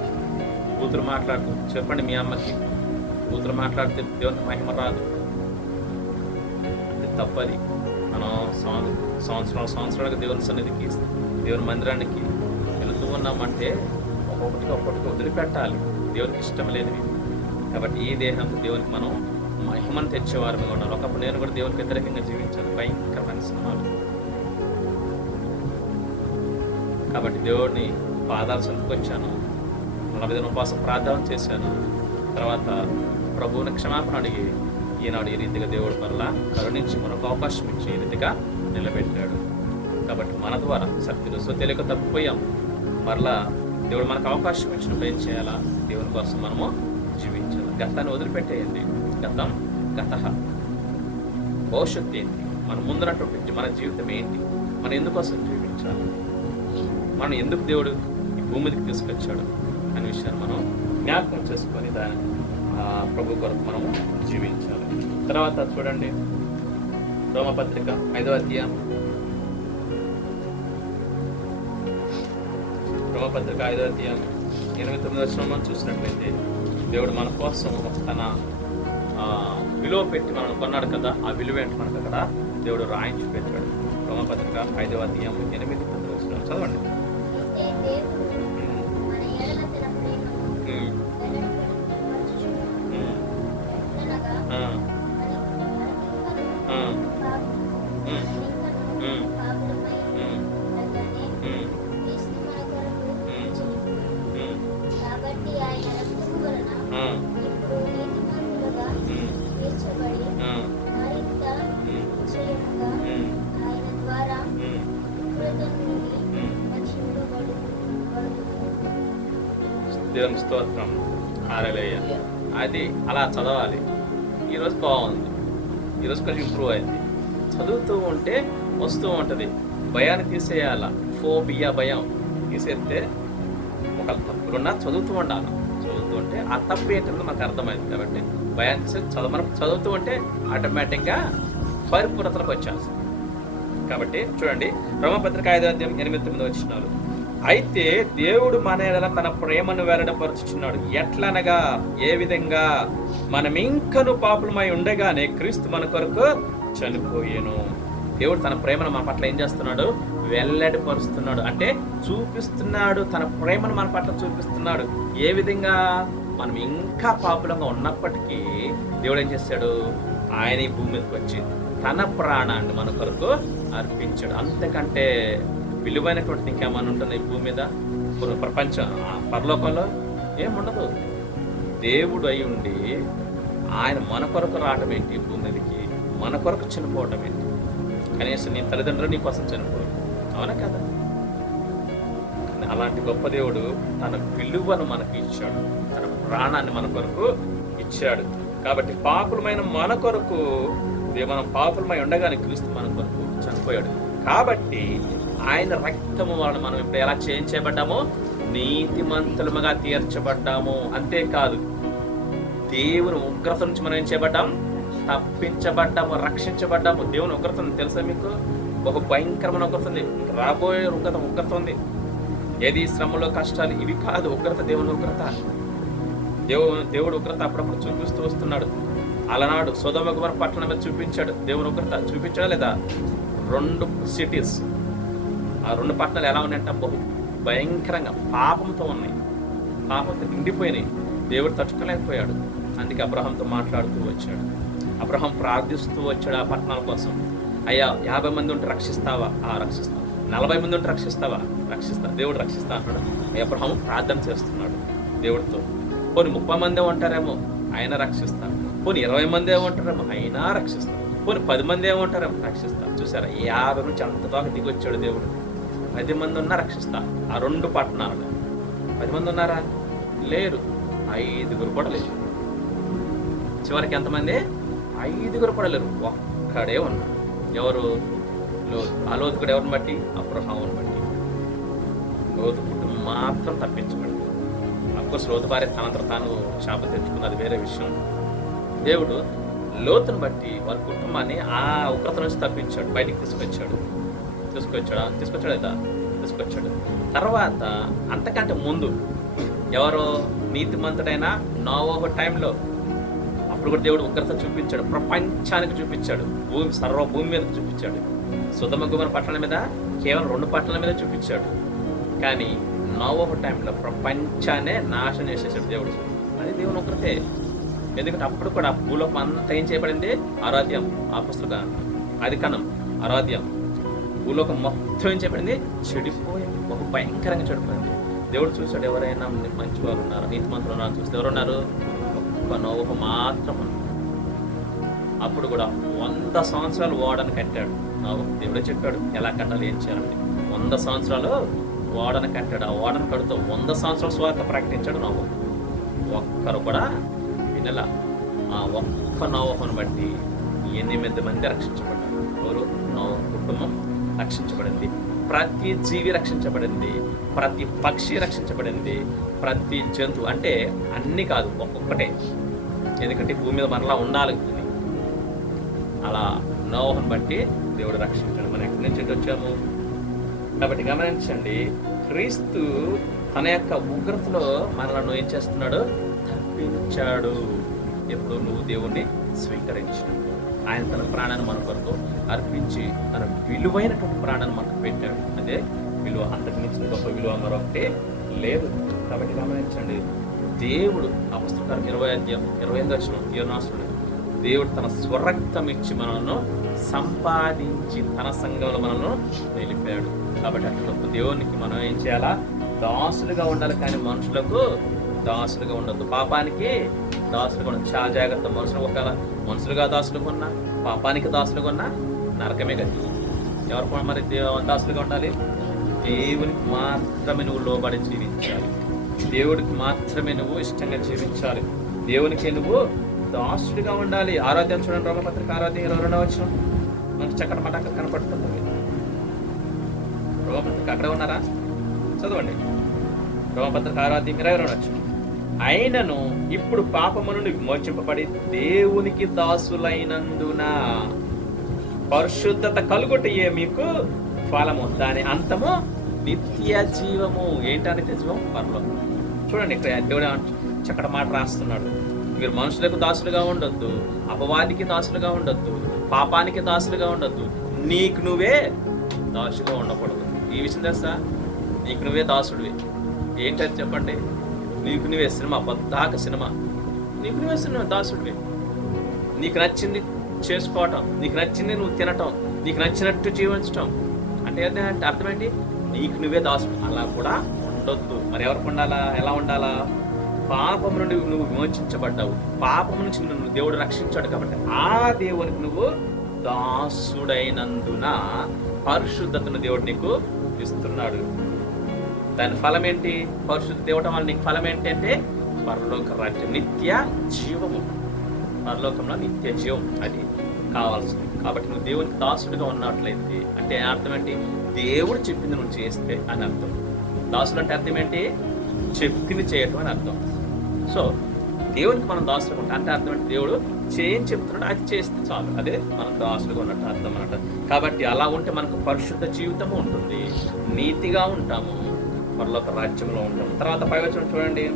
కూతురు మాట్లాడుతూ చెప్పండి మీ అమ్మకి, కూతురు మాట్లాడితే దేవునికి మహిమ రాదు. అది తప్పది. మనం సంవత్సరాలుగా దేవుని సన్నిధికి, దేవుని మందిరానికి వెళుతూ ఉన్నామంటే ఒక్కొక్కటికి వదిలిపెట్టాలి. దేవునికి ఇష్టం లేదు కాబట్టి ఈ దేహంతో దేవునికి మనం మహిమను తెచ్చేవారుగా ఉండాలి. ఒకప్పుడు నేను కూడా దేవునికి వ్యతిరేకంగా జీవించాను, భయంకరమైన సినిమాలు. కాబట్టి దేవుడిని పాదాలు సందుకొచ్చాను, 40 దిన ఉపవాసం ప్రార్థన చేశాను. తర్వాత ప్రభువుని క్షమాపణ అడిగి ఈనాడు ఈ రీతిగా దేవుడి వల్ల కరుణించి మనకు అవకాశం ఇచ్చి ఈ రీతిగా నిలబెట్టాడు. కాబట్టి మన ద్వారా సత్య తెలియక తప్పిపోయాం. మరలా దేవుడు మనకు అవకాశం ఇచ్చినప్పుడు ఏం చేయాలా? దేవుని కోసం మనము జీవించాలి. గతాన్ని వదిలిపెట్టేయండి. గతం గత. భవిష్యత్తు ఏంటి? మన ముందున్నటువంటి మన జీవితం ఏంటి? మనం ఎందుకోసం జీవించాలి? మనం ఎందుకు దేవుడు ఈ భూమి మీదకి తీసుకొచ్చాడు అనే విషయాన్ని మనం జ్ఞాపకం చేసుకొని దాని ప్రభు కొరకు మనము జీవించాలి. తర్వాత చూడండి, రోమపత్రిక 5వ అధ్యాయం, రోమపత్రిక 5వ అధ్యాయం 8-9 వచనం చూసినట్లయితే దేవుడు మన కోసం తన విలువ పెట్టి మనం కొన్నాడు కదా. ఆ విలువ ఏంటి మనకు అక్కడ దేవుడు రాయించి పెట్టాడు. రోమపత్రిక 5వ అధ్యాయం 8-9 వచనం చదవండి. దేవుని స్తోత్రం. హల్లెలూయా. అది అలా చదవాలి. ఈరోజు బాగుంది, ఈరోజు కొంచెం ఇంప్రూవ్ అయింది. చదువుతూ ఉంటే వస్తూ ఉంటుంది. భయాన్ని తీసేయాల. ఫోబియా, భయం తీసేస్తే ఒక తప్పులున్నా చదువుతూ ఉండాలి. చదువుతూ ఉంటే ఆ తప్పు ఏంటంటే మనకు అర్థమైంది. కాబట్టి మనం చదువుతూ ఉంటే ఆటోమేటిక్గా పరిపూర్ణతలకు వచ్చేస్తుంది. కాబట్టి చూడండి, రోమపత్రిక 5:8-9 వచనాలు. అయితే దేవుడు మన ఎడల తన ప్రేమను వెల్లడపరుచుచున్నాడు. ఎట్లనగా, ఏ విధంగా, మనం ఇంకను పాపులమై ఉండగానే క్రీస్తు మన కొరకు చనిపోయేను. దేవుడు తన ప్రేమను మన పట్ల ఏం చేస్తున్నాడు? వెల్లడిపరుస్తున్నాడు. అంటే చూపిస్తున్నాడు, తన ప్రేమను మన పట్ల చూపిస్తున్నాడు. ఏ విధంగా? మనం ఇంకా పాపులంగా ఉన్నప్పటికీ దేవుడు ఏం చేశాడు? ఆయన ఈ భూమి మీదకి వచ్చి తన ప్రాణాన్ని మన కొరకు అర్పించాడు. అంతకంటే విలువైనటువంటి ఇంకేమన్నా ఉంటుంది ఈ భూమి మీద? ప్రపంచం పరలోకంలో ఏముండదు. దేవుడు అయి ఉండి ఆయన మన కొరకు రావటం ఏంటి? భూమి మీదకి మన కొరకు చనిపోవటం ఏంటి? కనీసం నీ తల్లిదండ్రులు నీ కోసం చనిపోరు, అవునా కదా? అలాంటి గొప్ప దేవుడు తన విలువను మనకు ఇచ్చాడు, తన ప్రాణాన్ని మన కొరకు ఇచ్చాడు. కాబట్టి పాపులమైన మన కొరకు, మనం పాపులమై ఉండగానే క్రీస్తు మన కొరకు చనిపోయాడు. కాబట్టి ఆయన రక్తము వలన మనం ఇప్పుడు ఎలా చేయించబడ్డామో, నీతిమంతులముగా తీర్చబడ్డాము. అంతేకాదు, దేవుని ఉగ్రత నుంచి మనం ఏం చేయబడ్డాం? తప్పించబడ్డాము, రక్షించబడ్డాము. దేవుని ఉగ్రత తెలుసా మీకు? ఒక భయంకరమైన ఉగ్రత ఉంది, రాబోయే ఉగ్రత ఉంది. ఏది? శ్రమలో, కష్టాలు, ఇవి కాదు ఉగ్రత. దేవుని ఉగ్రత, దేవుడు ఉగ్రత అప్పుడప్పుడు చూపిస్తూ వస్తున్నాడు. అలనాడు సొదొమ గొమొర్రా పట్టణం మీద చూపించాడు దేవుని ఉగ్రత. చూపించాడా లేదా? 2 సిటీస్, ఆ 2 పట్టణాలు ఎలా ఉన్నాయంటే బహు భయంకరంగా పాపంతో ఉన్నాయి, పాపంతో నిండిపోయినాయి. దేవుడు తట్టుకోలేకపోయాడు. అందుకే అబ్రహాంతో మాట్లాడుతూ వచ్చాడు. అబ్రహాం ప్రార్థిస్తూ వచ్చాడు ఆ పట్టణాల కోసం. అయ్యా, 50 మంది ఉంటే రక్షిస్తావా? రక్షిస్తా. 40 మంది ఉంటే రక్షిస్తావా? రక్షిస్తా. దేవుడు రక్షిస్తా అంటాడు. అబ్రహాం ప్రార్థన చేస్తున్నాడు దేవుడితో. పోనీ 30 మందే ఉంటారేమో, ఆయన రక్షిస్తా. పోనీ 20 మందే ఉంటారేమో, అయినా రక్షిస్తా. పోనీ 10 మంది ఏమంటారేమో, రక్షిస్తా. చూసారా, 50 నుంచి అంత దాకా దిగి వచ్చాడు దేవుడు. 10 మంది ఉన్నా రక్షిస్తా. ఆ 2 పట్టణాలు 10 మంది ఉన్నారా? లేరు. 5 కూడా లేరు. చివరికి ఎంతమంది? 5 కూడా లేరు. ఒక్కడే ఉన్నాడు. ఎవరు? లోతు. ఆ లోతు కూడా ఎవరిని బట్టి? అబ్రహాముని బట్టి. లోతు కుటుంబం మాత్రం తప్పించబడింది. అఫ్కోర్స్ లోతు భార్య తనంతట తాను శాపం తెచ్చుకున్నది వేరే విషయం. దేవుడు లోతును బట్టి వారి కుటుంబాన్ని ఆ ఉగ్రత నుంచి తప్పించాడు, బయటికి తీసుకొచ్చాడా? తీసుకొచ్చాడు. తర్వాత అంతకంటే ముందు ఎవరో నీతిమంతుడైన నోవహు టైంలో, అప్పుడు కూడా దేవుడు ఉగ్రత చూపించాడు, ప్రపంచానికి చూపించాడు, భూమి మీదకి చూపించాడు. సొదొమ గొమొర్రా పట్టణాల మీద, కేవలం 2 పట్టణాల మీద చూపించాడు. కానీ నోవహు టైంలో ప్రపంచాన్నే నాశనం చేసేసాడు దేవుడు. అది దేవుని ఉగ్రతే. ఎందుకంటే అప్పుడు కూడా భూలోకం అంతా ఏం చేయబడింది? ఆరాధ్యం. ఆ పుస్తకం ఆదికాండం ఆరాధ్యం. భూలోకం మొత్తం ఏం చేయబడింది? చెడిపోయింది, బహు భయంకరంగా చెడిపోయింది. దేవుడు చూశాడు, ఎవరైనా మంచివారు ఉన్నారు, నీతిమంతులు ఉన్నారు చూస్తే ఎవరున్నారు? ఒక్క నోవహు మాత్రం ఉన్నారు. అప్పుడు కూడా 100 సంవత్సరాలు ఓడను కట్టాడు నోవహు. దేవుడే చెప్పాడు ఎలా కట్టాలి, ఏం చేయాలని. 100 సంవత్సరాలు ఓడను కట్టాడు. ఆ ఓడను కడుతూ 100 సంవత్సరాల స్వార్థ ప్రకటించాడు నోవహు. ఒక్కరు కూడా వినలా. ఆ ఒక్క నోవహును బట్టి 8 మంది రక్షించబడ్డారు. ఎవరు? నోవహు కుటుంబం రక్షించబడింది. ప్రతి జీవి రక్షించబడింది, ప్రతి పక్షి రక్షించబడింది, ప్రతి జంతువు. అంటే అన్ని కాదు, ఒక్కొక్కటే. ఎందుకంటే భూమి మీద మనలా ఉండాలి. అలా నోవహును బట్టి దేవుడు రక్షించాడు. మనం ఎక్కడి నుంచి వచ్చాము? కాబట్టి గమనించండి, క్రీస్తు తన యొక్క ఉగ్రతలో మనలను ఏం చేస్తున్నాడు? తప్పించాడు. ఎప్పుడు నువ్వు దేవుణ్ణి స్వీకరించాడు. ఆయన తన ప్రాణాన్ని మన కొరకు అర్పించి తన విలువైనటువంటి ప్రాణాన్ని మనకు పెట్టాడు. అదే విలువ. అంతకు మించిన గొప్ప విలువ మరొకటి లేదు. కాబట్టి గమనించండి, దేవుడు ఆ పుస్తకం 28 దేవుడు తన స్వరక్తం ఇచ్చి మనల్ని సంపాదించి తన సంఘంలో మనల్ని నిలిపాడు. కాబట్టి అట్లా దేవునికి మనం ఏం చేయాలా? దాసులుగా ఉండాలి, కానీ మనుషులకు దాసులుగా ఉండద్దు. పాపానికి దాసులుగా ఉండదు. చాలా జాగ్రత్త. మనుషులుగా దాసులుగా ఉన్నా, పాపానికి దాసులుగా ఉన్నా నరకమే గతి. ఎవరు కూడా మరి దాసులుగా ఉండాలి? దేవునికి మాత్రమే నువ్వు లోబడి జీవించాలి. దేవుడికి మాత్రమే నువ్వు ఇష్టంగా జీవించాలి. దేవునికి నువ్వు దాసుడిగా ఉండాలి. ఆరాధ్యం చూడండి, రోమపత్రిక 6:22 మనకు చక్కటి మాట అక్కడ కనపడుతుంది. రోమపత్రిక అక్కడే ఉన్నారా? చదవండి. రోమపత్రిక 6:22 అయినను ఇప్పుడు పాపము నుండి విమోచింపబడి దేవునికి దాసులైనందున పరిశుద్ధత కలుగుటయే మీకు ఫలము, దాని అంతము నిత్య జీవము. ఏంటా నిత్య జీవం? పరలోకం. చూడండి, ఇక్కడ దేవుడు చక్కటి మాట రాస్తున్నాడు. మీరు మనుషులకు దాసులుగా ఉండొద్దు, అపవాదికి దాసులుగా ఉండొద్దు, పాపానికి దాసులుగా ఉండొద్దు, నీకు నువ్వే దాసుగా ఉండకూడదు. ఈ విషయం తెలుసా? నీకు నువ్వే దాసుడివి. ఏంటది చెప్పండి? నీకు నువ్వే సినిమా, బద్దాక సినిమా, నీకు నువ్వే సినిమా దాసుడివి. నీకు నచ్చింది చేసుకోవటం, నీకు నచ్చింది నువ్వు తినటం, నీకు నచ్చినట్టు జీవించటం అంటే అర్థం ఏంటి? నీకు నువ్వే దాసుడు. అలా కూడా ఉండొద్దు. మరి ఎవరికి ఉండాలా? ఎలా ఉండాలా? పాపము నుండి నువ్వు విమోచించబడ్డావు, పాపము నుంచి నువ్వు దేవుడు రక్షించాడు కాబట్టి ఆ దేవునికి నువ్వు దాసుడైనందున పరిశుద్ధతను దేవుడు నీకు ఇస్తున్నాడు. దాని ఫలం ఏంటి? పరిశుద్ధత ఇవ్వటం వల్ల నీకు ఫలం ఏంటంటే పరలోక రాజ్యం, నిత్య జీవము. పరలోకంలో నిత్య జీవం అది కావాల్సింది. కాబట్టి నువ్వు దేవునికి దాసుడిగా ఉన్నట్లయితే అంటే అర్థం ఏంటి? దేవుడు చెప్పింది నువ్వు చేస్తే అని అర్థం. దాసుడు అంటే అర్థం ఏంటి? చెప్పింది చేయటం అని అర్థం. సో దేవునికి మనం దాసులుగా ఉంటాం అంటే అర్థం ఏంటి? దేవుడు చేయని చెప్తున్నాడు, అది చేస్తే చాలు, అదే మనం దాసులుగా ఉన్నట్టు అర్థం అన్నట్టు. కాబట్టి అలా ఉంటే మనకు పరిశుద్ధ జీవితము ఉంటుంది, నీతిగా ఉంటాము, పరలోక రాజ్యంలో ఉంటాము. తర్వాత పై వచనం చూడండి,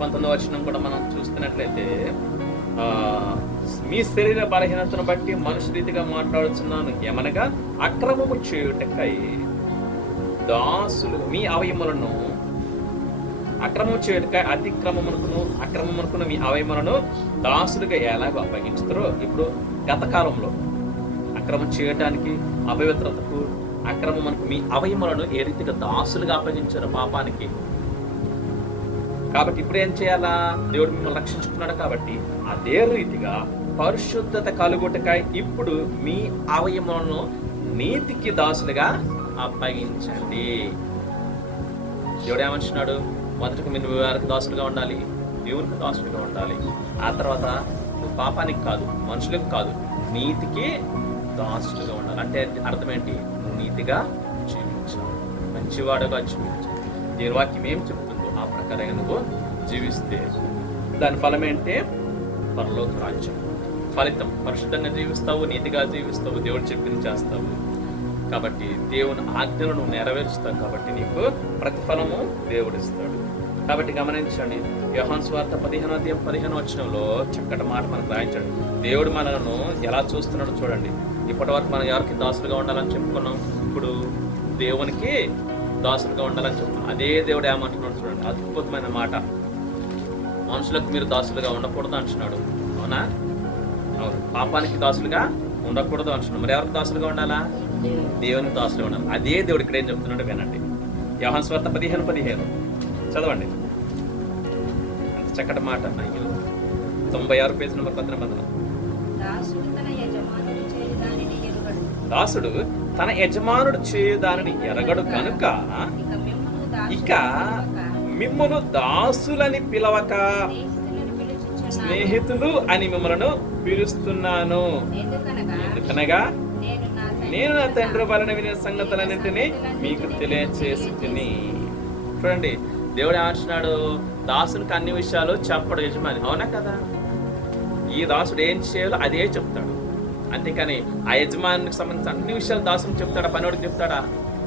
19వ వచనం కూడా మనం చూస్తున్నట్లయితే, మీ శరీర బలహీనతను బట్టి మనుషు రీతిగా మాట్లాడుతున్నాను, ఏమనగా అక్రమము చేయుటకై దాసులు మీ అవయములను అక్రమం చేయుటకై అక్రమమునకును మీ అవయములను దాసులుగా ఎలాగో అప్పగించుతారో. ఇప్పుడు గత కాలంలో అక్రమం చేయటానికి, అపవిత్రతకు, అక్రమమునకు మీ అవయములను ఏ రీతిగా దాసులుగా అప్పగించారు పాపానికి. కాబట్టి ఇప్పుడు ఏం చేయాలా? దేవుడు మిమ్మల్ని రక్షించుకున్నాడు కాబట్టి అదే రీతిగా పరిశుద్ధత కలుగుటకై ఇప్పుడు మీ అవయములను నీతికి దాసులుగా అప్పగించండి. దేవుడు ఏమంటున్నాడు? మొదటికి మీరు వారికి దాసులుగా ఉండాలి, దేవునికి దాసులుగా ఉండాలి. ఆ తర్వాత నువ్వు పాపానికి కాదు, మనుషులకు కాదు, నీతికి దాసులుగా ఉండాలి. అంటే అర్థం ఏంటి? నువ్వు నీతిగా జీవించాలి, మంచివాడుగా జీవించాలి. దేవుని వాక్యం ఏం చెప్తుందో ఆ ప్రకారంగా నువ్వు జీవిస్తే దాని ఫలం ఏంటి? పరలోక రాజ్యం. ఫలితం పరిశుద్ధంగా జీవిస్తావు, నీతిగా జీవిస్తావు, దేవుడు చెప్పింది చేస్తావు. కాబట్టి దేవుని ఆజ్ఞలు నువ్వు నెరవేరుస్తావు కాబట్టి నీకు ప్రతిఫలము దేవుడు ఇస్తాడు. కాబట్టి గమనించండి, యోహాను సువార్త 15వ వచనంలో చక్కటి మాట మనకు రాయించాడు. దేవుడు మనను ఎలా చూస్తున్నాడో చూడండి. ఇప్పటి వరకు మనం ఎవరికి దాసులుగా ఉండాలని చెప్పుకున్నాం, ఇప్పుడు దేవునికి దాసులుగా ఉండాలని చెప్పుకున్నాం. అదే దేవుడు ఏమంటున్నాడు చూడండి, అద్భుతమైన మాట. మనుషులకు మీరు దాసులుగా ఉండకూడదు అంటున్నాడు. అవునా? అవును. పాపానికి దాసులుగా ఉండకూడదు అంటున్నాడు. మరి ఎవరికి దాసులుగా ఉండాలా? దేవునికి దాసులుగా ఉండాలి. అదే దేవుడు ఇక్కడ ఏం చెప్తున్నాడు వినండి. యోహాను సువార్త 15:15 చదవండి. అంత చక్కటి మాట. 96 పేజీ నెంబర్ 19. దాసుడు తన యజమానుడు చేయు దానిని ఎరగడు కనుక ఇక మిమ్మును దాసులని పిలవక స్నేహితులు అని మిమ్మల్ని పిలుస్తున్నాను. ఎందుకనగా నేను నా తండ్రి వలన వినే సంగతులన్నింటినీ మీకు తెలియచేసి తిని. చూడండి, దేవుడు ఏమంటున్నాడు? దాసునికి అన్ని విషయాలు చెప్పడు యజమాని. అవునా కదా? ఈ దాసుడు ఏం చేయాలో అదే చెప్తాడు. అంతేకాని ఆ యజమానికి సంబంధించిన అన్ని విషయాలు దాసునికి చెప్తాడా? పనుడికి చెప్తాడా?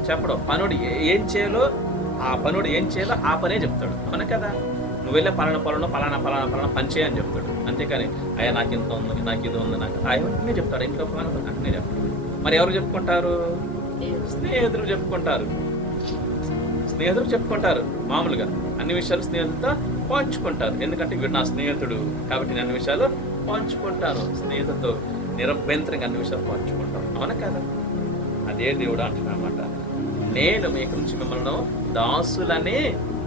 చెప్పడు. పనుడు ఏం చేయాలో ఆ పనే చెప్తాడు. అవునా కదా? నువ్వు వెళ్ళే పలానా పని చేయని చెప్తాడు. అంతేకాని అయ్యా నాకు ఇంత ఉంది, నాకు ఇది ఉంది, నాకు అవన్నీ చెప్తాడు. ఇంట్లో పని అన్నీ చెప్తాడు. మరి ఎవరు చెప్పుకుంటారు? స్నేహితులు చెప్పుకుంటారు. మామూలుగా అన్ని విషయాలు స్నేహితులతో పంచుకుంటారు. ఎందుకంటే వీడు నా స్నేహితుడు కాబట్టి నేను అన్ని విషయాలు పంచుకుంటాను. స్నేహితులతో నిరభ్యంతరంగా అన్ని విషయాలు పంచుకుంటాం. అవునా కదా? అదే దేవుడు అంటున్నా అన్నమాట. నేను మీ నుంచి మిమ్మల్ని దాసులని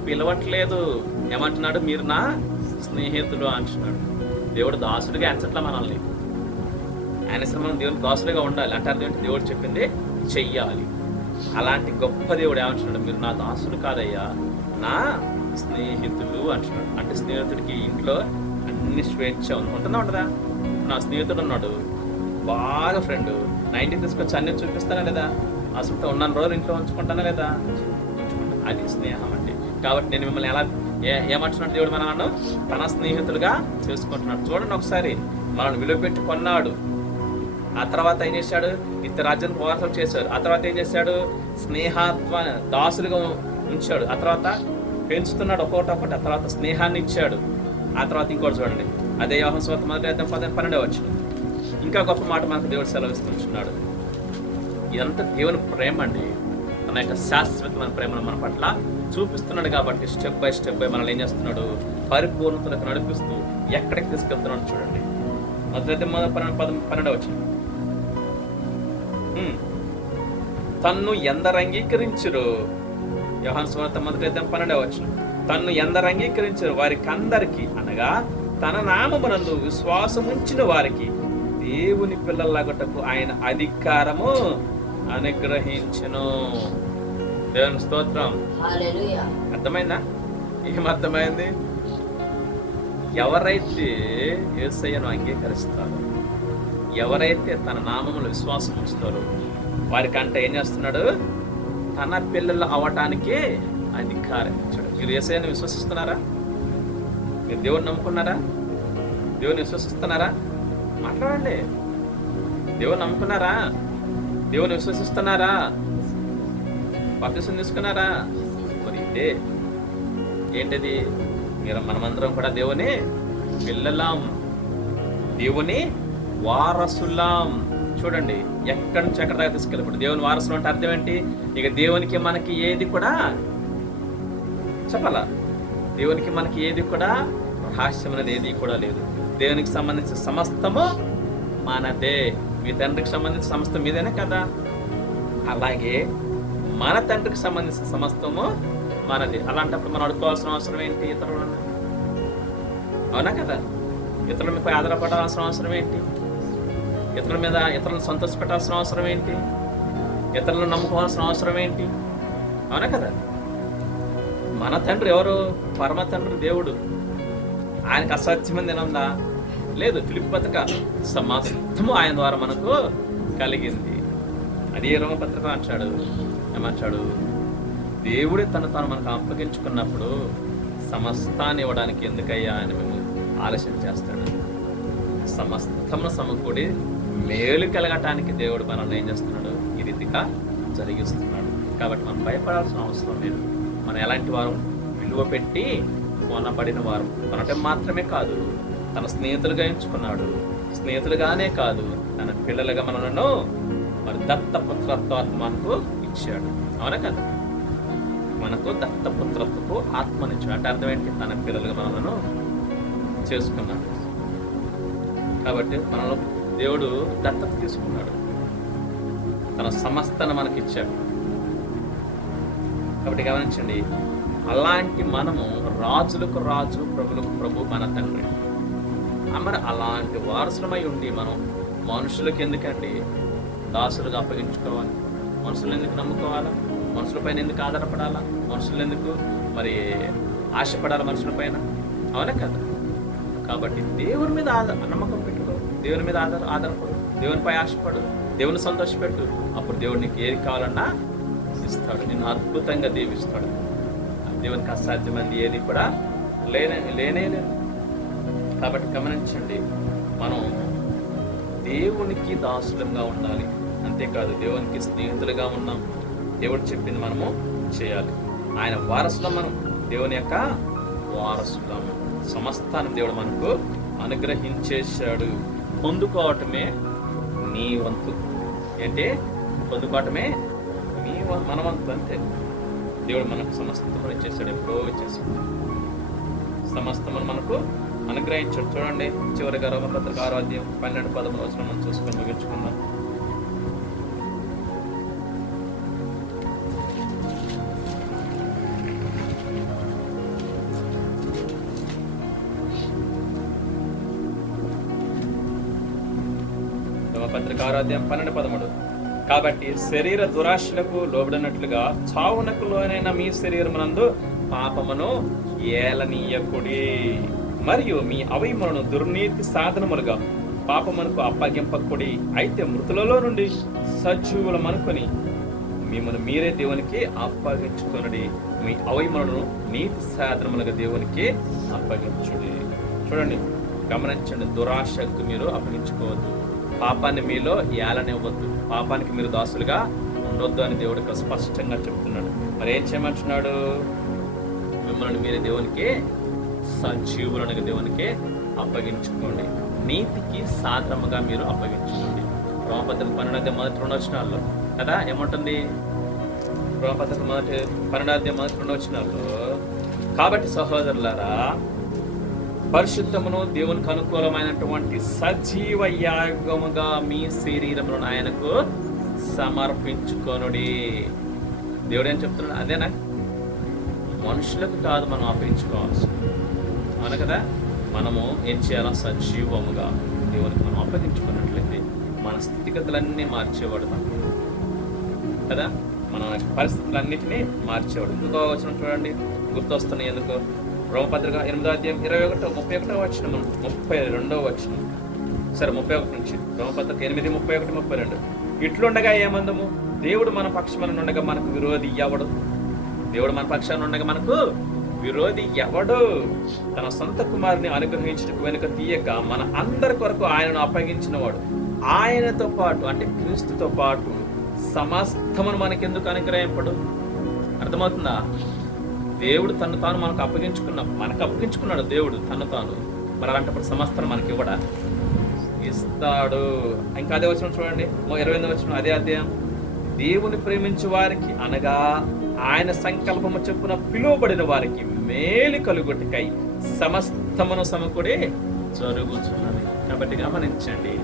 పిలవట్లేదు. ఏమంటున్నాడు? మీరు నా స్నేహితులు అంటున్నాడు. దేవుడు దాసుడిగా ఎంచట్లా మనల్ని. ఆయన మనం దేవునికి దాసులుగా ఉండాలి. అంటే అదేంటి? దేవుడు చెప్పింది చెయ్యాలి. అలాంటి గొప్ప దేవుడు ఏమంటున్నాడు? మీరు నా దాసులు కాదయ్యా, నా స్నేహితులు అంటున్నాడు. అంటే స్నేహితుడికి ఇంట్లో అన్ని స్వేచ్ఛ ఉంటుందా ఉండదా? నా స్నేహితుడు ఉన్నాడు, బాగా ఫ్రెండ్, 90 తీసుకొచ్చి అన్ని చూపిస్తానా లేదా? అసలు ఉన్నాను రోజులు ఇంట్లో ఉంచుకుంటానా లేదా? ఉంచుకుంటాను. అది స్నేహం అంటే. కాబట్టి నేను మిమ్మల్ని ఏమంటున్నాడు దేవుడు మనల్ని తన స్నేహితులుగా చేసుకుంటున్నాడు. చూడండి ఒకసారి, మనల్ని విలువ పెట్టి కొన్నాడు. ఆ తర్వాత ఏం చేశాడు? నిత్య రాజ్యాన్ని వారసులు చేశాడు. ఆ తర్వాత ఏం చేశాడు? స్నేహాత్వ దాసులుగా ఉంచాడు. ఆ తర్వాత పెంచుతున్నాడు ఒక్కొక్కటి. ఆ తర్వాత స్నేహాన్ని ఇచ్చాడు. ఆ తర్వాత ఇంకోటి చూడండి, అదే యోహాను సువార్త 1:12 వచ్చిన ఇంకా గొప్ప మాట మనకు దేవుడు సెలవిస్తున్నాడు. ఇదంతా దేవుని ప్రేమ అండి. తన యొక్క శాశ్వతమైన ప్రేమను మన పట్ల చూపిస్తున్నాడు. కాబట్టి స్టెప్ బై మనల్ని ఏం చేస్తున్నాడు? పరిపూర్ణతలకు నడిపిస్తూ ఎక్కడికి తీసుకెళ్తున్నాడు చూడండి. 1:12 వచ్చిన తన్ను ఎందరు అంగీకరించరు, యోహాను సువార్త 1:12 వచ్చిన తన్ను ఎందరు అంగీకరించరు వారికి అందరికీ, అనగా తన నామమునందు విశ్వాసం ఉంచిన వారికి దేవుని పిల్లలగుటకు ఆయన అధికారము అనుగ్రహించును. దేవుని స్తోత్రం. అర్థమైందా? ఏమర్థమైంది? ఎవరైతే యేసయ్యను అంగీకరిస్తారో, ఎవరైతే తన నామములు విశ్వాసం ఉంచుతారో వారికంటే ఏం చేస్తున్నాడు? తన పిల్లలు అవటానికి అధికారం ఇచ్చాడు. మీరు యేసయ్యను విశ్వసిస్తున్నారా? మీరు దేవుని నమ్ముకున్నారా? దేవుని విశ్వసిస్తున్నారా? మాట్లాడండి. దేవుని నమ్ముకున్నారా? దేవుని విశ్వసిస్తున్నారా? బాప్తిసం తీసుకున్నారా? మరి ఇదే ఏంటిది? మనమందరం కూడా దేవుని పిల్లలం, దేవుని వారసులం. చూడండి, ఎక్కడి నుంచి ఎక్కడ దాకా తీసుకెళ్ళిపోయి దేవుని వారసులు అంటే అర్థం ఏంటి? ఇక దేవునికి మనకి ఏది కూడా చెప్పాలా? దేవునికి మనకి ఏది కూడా రహస్యం అనేది ఏది కూడా లేదు. దేవునికి సంబంధించిన సమస్తము మనదే. మీ తండ్రికి సంబంధించిన సమస్తం మీదేనే కదా. అలాగే మన తండ్రికి సంబంధించిన సమస్తము మనది. అలాంటప్పుడు మనం అడుకోవాల్సిన అవసరం ఏంటి? ఇతరులను, అవునా కదా? ఇతరులపై ఆధారపడాల్సిన అవసరం ఏంటి? ఇతరులను సంతోషపెట్టాల్సిన అవసరం ఏంటి? ఇతరులను నమ్ముకోవాల్సిన అవసరం ఏంటి? అవునా కదా? మన తండ్రి ఎవరు? పరమ తండ్రి దేవుడు. ఆయనకు అసాధ్యమైంది ఏనుందా? లేదు. ఫిలిప్పీ పత్రిక సమస్తము ఆయన ద్వారా మనకు కలిగింది. అది రోమపత్రిక అంటాడు. ఏమంటాడు? దేవుడే తాను మనకు అప్పగించుకున్నప్పుడు సమస్తాన్ని ఇవ్వడానికి ఎందుకయ్యా ఆయన మేము ఆలస్యం చేస్తాడు? సమస్తమును సమకూడి మేలు కలగటానికి దేవుడు మనల్ని ఏం చేస్తున్నాడు? ఈ రీతిగా జరిగిస్తున్నాడు. కాబట్టి మనం భయపడాల్సిన అవసరం లేదు. మనం ఎలాంటి వారు? విలువ పెట్టి కొనబడిన వారు. కొనటం మాత్రమే కాదు, తన స్నేహితులుగా ఎంచుకున్నాడు. స్నేహితులుగానే కాదు, తన పిల్లలుగా మనలను మరి దత్తపుత్రత్వాన్ని మనకు ఇచ్చాడు. అవునా కదా? మనకు దత్తపుత్రత్వపు ఆత్మనిచ్చాడు. అంటే అర్థం ఏంటి? తన పిల్లలుగా మనలను చేసుకున్నాడు. కాబట్టి మనలో దేవుడు దత్తత తీసుకున్నాడు. తన సమస్తను మనకి ఇచ్చాడు. కాబట్టి గమనించండి, అలాంటి మనము రాజులకు రాజు, ప్రభులకు ప్రభు మన తండ్రి. మరి అలాంటి వారసులమై ఉండి మనం మనుషులకు ఎందుకండి దాసులుగా అప్పగించుకోవాలి? మనుషులు ఎందుకు నమ్ముకోవాలా? మనుషులపైన ఎందుకు ఆధారపడాలా? మనుషులు ఎందుకు మరి ఆశపడాలి మనుషులపైన? అవునా కదా? కాబట్టి దేవుని మీద నమ్మకం పెట్టుకో, దేవుని మీద ఆధారపడు, దేవునిపై ఆశపడు, దేవుని సంతోషపెట్టు. అప్పుడు దేవుడు నీకు ఏది కావాలన్నా ఇస్తాడు, నిన్ను అద్భుతంగా దీవిస్తాడు. దేవునికి అసాధ్యమైంది ఏది కూడా లేనే లేదు. కాబట్టి గమనించండి, మనం దేవునికి దాసులంగా ఉండాలి. అంతేకాదు, దేవునికి స్నేహితులుగా ఉన్నాం. దేవుడు చెప్పింది మనము చేయాలి. ఆయన వారసులం. మనం దేవుని యొక్క వారసులం. సమస్తాన్ని దేవుడు మనకు అనుగ్రహించేశాడు. పొందుకోవటమే నీ వంతు. ఏంటి? పొందుకోవటమే మన వంతు. అంతే. దేవుడు మనకు సమస్తం ఇచ్చేసాడు. ఎప్పుడో ఇచ్చేసాడు. సమస్తం మనకు అనుగ్రహించాడు. చూడండి, చివరిగా రోమపత్రిక 6:12-13 మనం చూసుకొని ముగించుకుందాం. రోమపత్రిక 6:12-13. కాబట్టి శరీర దురాశలకు లోబడినట్లుగా చావునకు లోనైన మీ శరీరమునందు పాపమును ఏలనీయకుడి, మరియు మీ అవయములను దుర్నీతి సాధనములుగా పాపమునకు అప్పగింపకుడి. అయితే మృతులలో నుండి సజీవులమనుకొని మిమ్మల్ని మీరే దేవునికి అప్పగించుకొనుడి. మీ అవయములను నీతి సాధనములుగా దేవునికి అప్పగించుడి. చూడండి, గమనించండి, దురాశకు మీరు అప్పగించుకోవద్దు. పాపాన్ని మీలో ఏలనివ్వద్దు. పాపానికి మీరు దాసులుగా ఉండొద్దు అని దేవుడు ఇక్కడ స్పష్టంగా చెప్తున్నాడు. మరి ఏం చేయమంటున్నాడు? మిమ్మల్ని మీరు దేవునికి సజీవులను దేవునికి అప్పగించుకోండి. నీతికి సాధనముగా మీరు అప్పగించుకోండి. రోమపత్రిక 12:1 కదా ఏమంటుంది? రోమపత్రిక 12:1 కాబట్టి సహోదరులారా, పరిశుద్ధమును దేవునికి అనుకూలమైనటువంటి సజీవ యాగముగా మీ శరీరములను ఆయనకు సమర్పించుకొనుడి. దేవుడు ఏం చెప్తున్నాడు? అదేనా? మనుషులకు కాదు మనం అప్పగించుకోవాల్సి, అవును కదా. మనము ఏం చేయాలా? సజీవముగా దేవునికి మనం అప్పగించుకున్నట్లయితే మన స్థితిగతులన్నీ మార్చేవాడు కదా, మన పరిస్థితులన్నిటినీ మార్చేవాడు. ఇంకో వచనం చూడండి, గుర్తొస్తున్నాయి ఎందుకు? రోమపత్రిక 8:21, 32 సరే 31 నుంచి. రోమపత్రిక 8:31-32. ఇట్లుండగా ఏమందము? దేవుడు మన పక్షాన ఉండగా మనకు విరోధి ఎవడు? దేవుడు మన పక్షాన ఉండగా మనకు విరోధి ఎవడు? తన సొంత కుమారుని అనుగ్రహించడానికి వెనుక తీయక మన అందరి కొరకు ఆయనను అప్పగించిన వాడు. ఆయనతో పాటు అంటే క్రీస్తుతో పాటు సమస్తమును మనకెందుకు అనుగ్రహింపడు? అర్థమవుతుందా? దేవుడు తను తాను మనకు అప్పగించుకున్నాడు దేవుడు తను తాను. మరి అలాంటప్పుడు సమస్తం మనకి కూడా ఇస్తాడు. ఇంకా అదే వచనం చూడండి, 28 అదే అధ్యాయం. దేవుని ప్రేమించే వారికి అనగా ఆయన సంకల్పము చొప్పున పిలువబడిన వారికి మేలు కలుగుటకై సమస్తమును సమకూడి జరుగుతున్నది. కాబట్టి గమనించండి,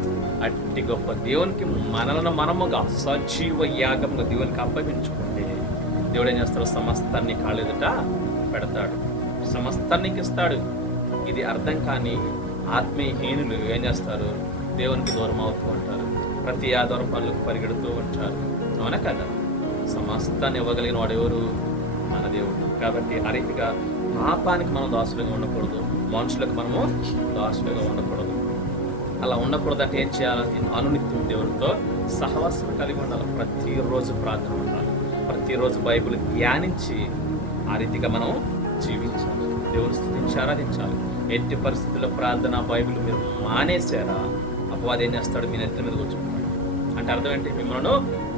అట్టి గొప్ప దేవునికి మనలను మనముగా సజీవ యాగముగా దేవునికి అప్పగించుకుంటే దేవుడు ఏం చేస్తాడు? సమస్తాన్ని కాళ్ళెదుట పెడతాడు, సమస్తాన్ని ఇస్తాడు. ఇది అర్థం కాని ఆత్మీయహీనులు ఏం చేస్తారు? దేవునికి దూరం అవుతూ ఉంటారు, ప్రతి ఆధార పనులకు పరిగెడుతూ ఉంటారు, అవునా కదా. సమస్తాన్ని ఇవ్వగలిగిన వాడు ఎవరు? మన దేవుడు. కాబట్టి ఆ రీతిగా పాపానికి మనం దాసులుగా ఉండకూడదు, మనుషులకు మనము దాసులుగా ఉండకూడదు. అలా ఉండకూడదు అంటే ఏం చేయాలి? అనునిత్యం దేవుడితో సహవాసం కలిగి ఉండాలి. ప్రతిరోజు ప్రార్థన ఉండాలి, ప్రతిరోజు బైబిల్ ధ్యానించి ఆ రీతిగా మనం జీవించాలి, దేవుని స్తుతించి ఆరాధించాలి. ఎట్టి పరిస్థితుల్లో ప్రార్థన బైబిల్ మీరు మానేశారా, అపవాది ఏం చేస్తాడు? మీ నెత్తి మీద కూర్చుంటాడు. అంటే అర్థం ఏంటి? మిమ్మల్ని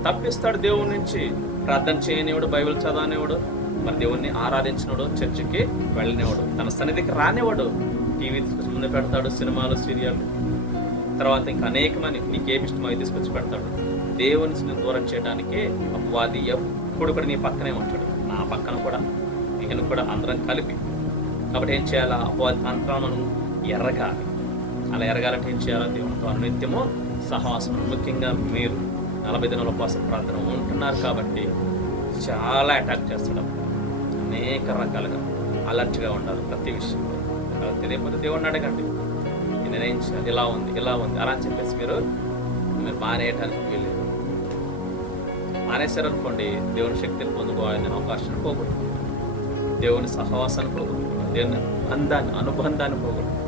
తప్పిస్తాడు దేవుడి నుంచి. ప్రార్థన చేయనివాడు, బైబిల్ చదవనివాడు, మరి దేవుణ్ణి ఆరాధించినవాడు, చర్చికి వెళ్ళనివాడు, తన సన్నిధికి రానివాడు, టీవీ ముందు పెడతాడు, సినిమాలు, సీరియల్, తర్వాత ఇంకా అనేకమని నీకేమి ఇష్టమో తీసుకొచ్చి పెడతాడు. దేవుని దూరం చేయడానికి అపవాది ఎప్పుడు కూడా నీ పక్కనే ఉంటాడు, నా పక్కన కూడా, నేను కూడా, అందరం కలిపి. కాబట్టి ఏం చేయాలా? అపవాది తంత్రాలను మనం ఎరగాలి. అలా ఎరగాలంటే ఏం చేయాలా? దేవునితో అనునిత్యము సహవాసం. ముఖ్యంగా మీరు 40 దినాల ఉపవాస ప్రార్థన ఉంటున్నారు కాబట్టి చాలా అటాక్ చేస్తాడు, అనేక రకాలుగా అలర్ట్గా ఉండాలి ప్రతి విషయంలో. తెలియకపోతే దేవుడిని అడగండి, నేనేం చేయాలి, ఇలా ఉంది అలా అని చెప్పేసి మీరు మానేయటానికి వీలేదు. మానేశారనుకోండి, దేవుని శక్తిని పొందుకోవాలని అవకాశాన్ని పోగొట్టుకుంటాం, దేవుని సహవాసాన్ని పోగొట్టుకుంటాం, దేవుని అనుబంధాన్ని పోగొట్టుకుంటాం.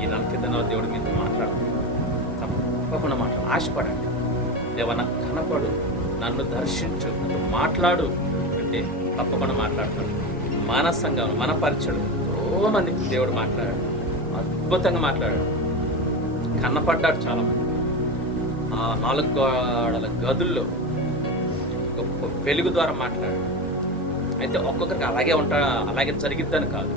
ఈ 40 దినాలు దేవుడి మీతో మాట్లాడుతుంది, తప్పకుండా ఆశపడండి. దేవా నాకు కనపడు, నన్ను దర్శించు, నన్ను మాట్లాడు అంటే తప్పకుండా మాట్లాడతాడు. మన సంఘం, మన పరిచయం ఎంతో మందికి దేవుడు మాట్లాడాడు, అద్భుతంగా మాట్లాడాడు, కనపడ్డాడు చాలామంది. ఆ 4 గోడల గదుల్లో గొప్ప వెలుగు ద్వారా మాట్లాడాడు. అయితే ఒక్కొక్కరికి అలాగే జరిగిద్దని కాదు.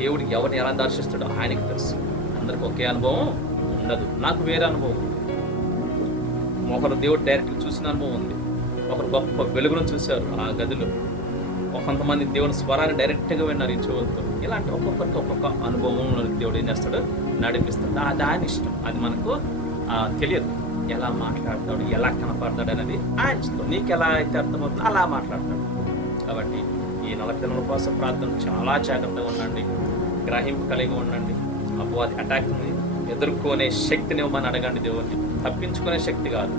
దేవుడు ఎవరిని ఎలా దర్శిస్తాడో ఆయనకి తెలుసు. అందరికి ఒకే అనుభవం ఉండదు. నాకు వేరే అనుభవం ఉంది. ఒకరు దేవుడు డైరెక్ట్గా చూసిన అనుభవం ఉంది, ఒకరు గొప్ప వెలుగును చూశారు ఆ గదిలో, కొంతమంది దేవుని స్వరాన్ని డైరెక్ట్గా విన్నారు ఈ చెవులతో. ఇలాంటి ఒక్కొక్కరికి ఒక్కొక్క అనుభవంలో దేవుడు ఏం చేస్తాడు? నడిపిస్తాడు. దాని ఇష్టం, అది మనకు తెలియదు. ఎలా మాట్లాడతాడు, ఎలా కనపడతాడు అనేది ఆయన ఇష్టం. నీకు ఎలా అయితే అర్థమవుతుందో అలా మాట్లాడతాడు. కాబట్టి ఈ 40 దినాల ఉపవాస ప్రార్థన చాలా జాగ్రత్తగా ఉండండి, గ్రహింపు కలిగి ఉండండి. అపవాది అటాక్ని ఎదుర్కొనే శక్తిని ఇవ్వమని అడగండి దేవుడిని. తప్పించుకునే శక్తి కాదు,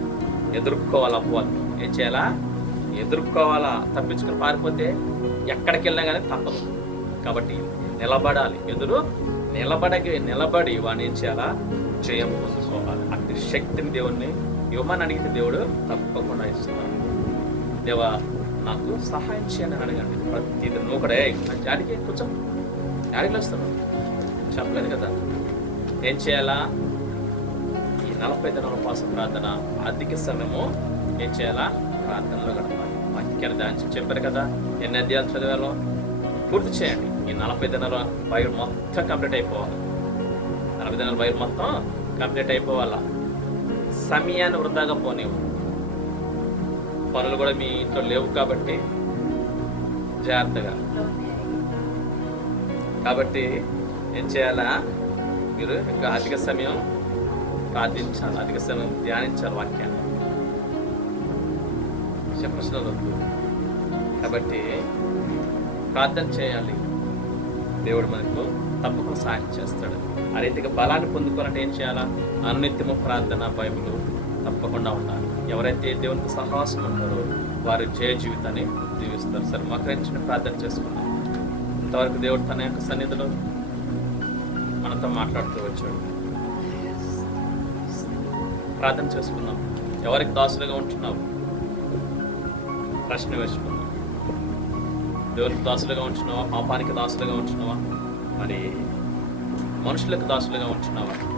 ఎదుర్కోవాలి. అపవాది ఏం చేయాలా? ఎదుర్కోవాలా. తప్పించుకుని పారిపోతే ఎక్కడికి వెళ్ళినా కానీ తప్పదు. కాబట్టి నిలబడాలి, నిలబడి వాడిని ఏం చేయాలా? జయం పొందుకోవాలి. అట్టి శక్తిని దేవుణ్ణి ఇవ్వమని అడిగితే దేవుడు తప్పకుండా ఇస్తున్నాడు. దేవా నాకు సహాయం చేయండి అని అడగండి. ప్రతిదీ నువ్వు కూడా జాడికి కొంచెం యాడికి వస్తున్నావు చెప్పలేదు కదా. ఏం చేయాలా? ఈ 40 దినాల ఉపవాస ప్రార్థన అధిక సమయము ఏం చేయాలా? ప్రార్థనలో గడపాలి. వాక్యాన్ని ధ్యానించి చెప్పారు కదా, ఎన్ని అధ్యాయాలు చదివాలో పూర్తి చేయండి. ఈ 40 దినాల బైబిల్ మొత్తం కంప్లీట్ అయిపోవాలి. 40 దినాల బైబిల్ మొత్తం కంప్లీట్ అయిపోవాలా. సమయాన్ని వృధాగా పోనివ్వు. పనులు కూడా మీ ఇంట్లో లేవు కాబట్టి జాగ్రత్తగా. కాబట్టి ఏం చేయాలా? మీరు ఇంకా అధిక సమయం ప్రార్థించాలి, అధిక సమయం ధ్యానించాలి వాక్యాన్ని. ప్రశ్నలు వద్దు. కాబట్టి ప్రార్థన చేయాలి. దేవుడు మనకు తప్పకుండా సహాయం చేస్తాడు. ఆ రీతిగా బలాన్ని పొందుకోవాలంటే ఏం చేయాలా? అనునిత్యము ప్రార్థన బైబిల్ తప్పకుండా ఉండాలి. ఎవరైతే దేవునికి సహవాసం ఉంటారో వారు జయ జీవితాన్ని జీవిస్తారు. సరే, మకరించిన ప్రార్థన చేసుకున్నాం. ఇంతవరకు దేవుడు తన యొక్క సన్నిధిలో మనతో మాట్లాడుతూ వచ్చాడు. ప్రార్థన చేసుకుందాం. ఎవరికి దాసులుగా ఉంటున్నావు? ప్రశ్న వేసుకుందాం. దేవునికి దాసులుగా ఉంటున్నావా? పాపానికి దాసులుగా ఉంటున్నావా? మరి మనుషులకు దాసులుగా ఉంటున్నావా?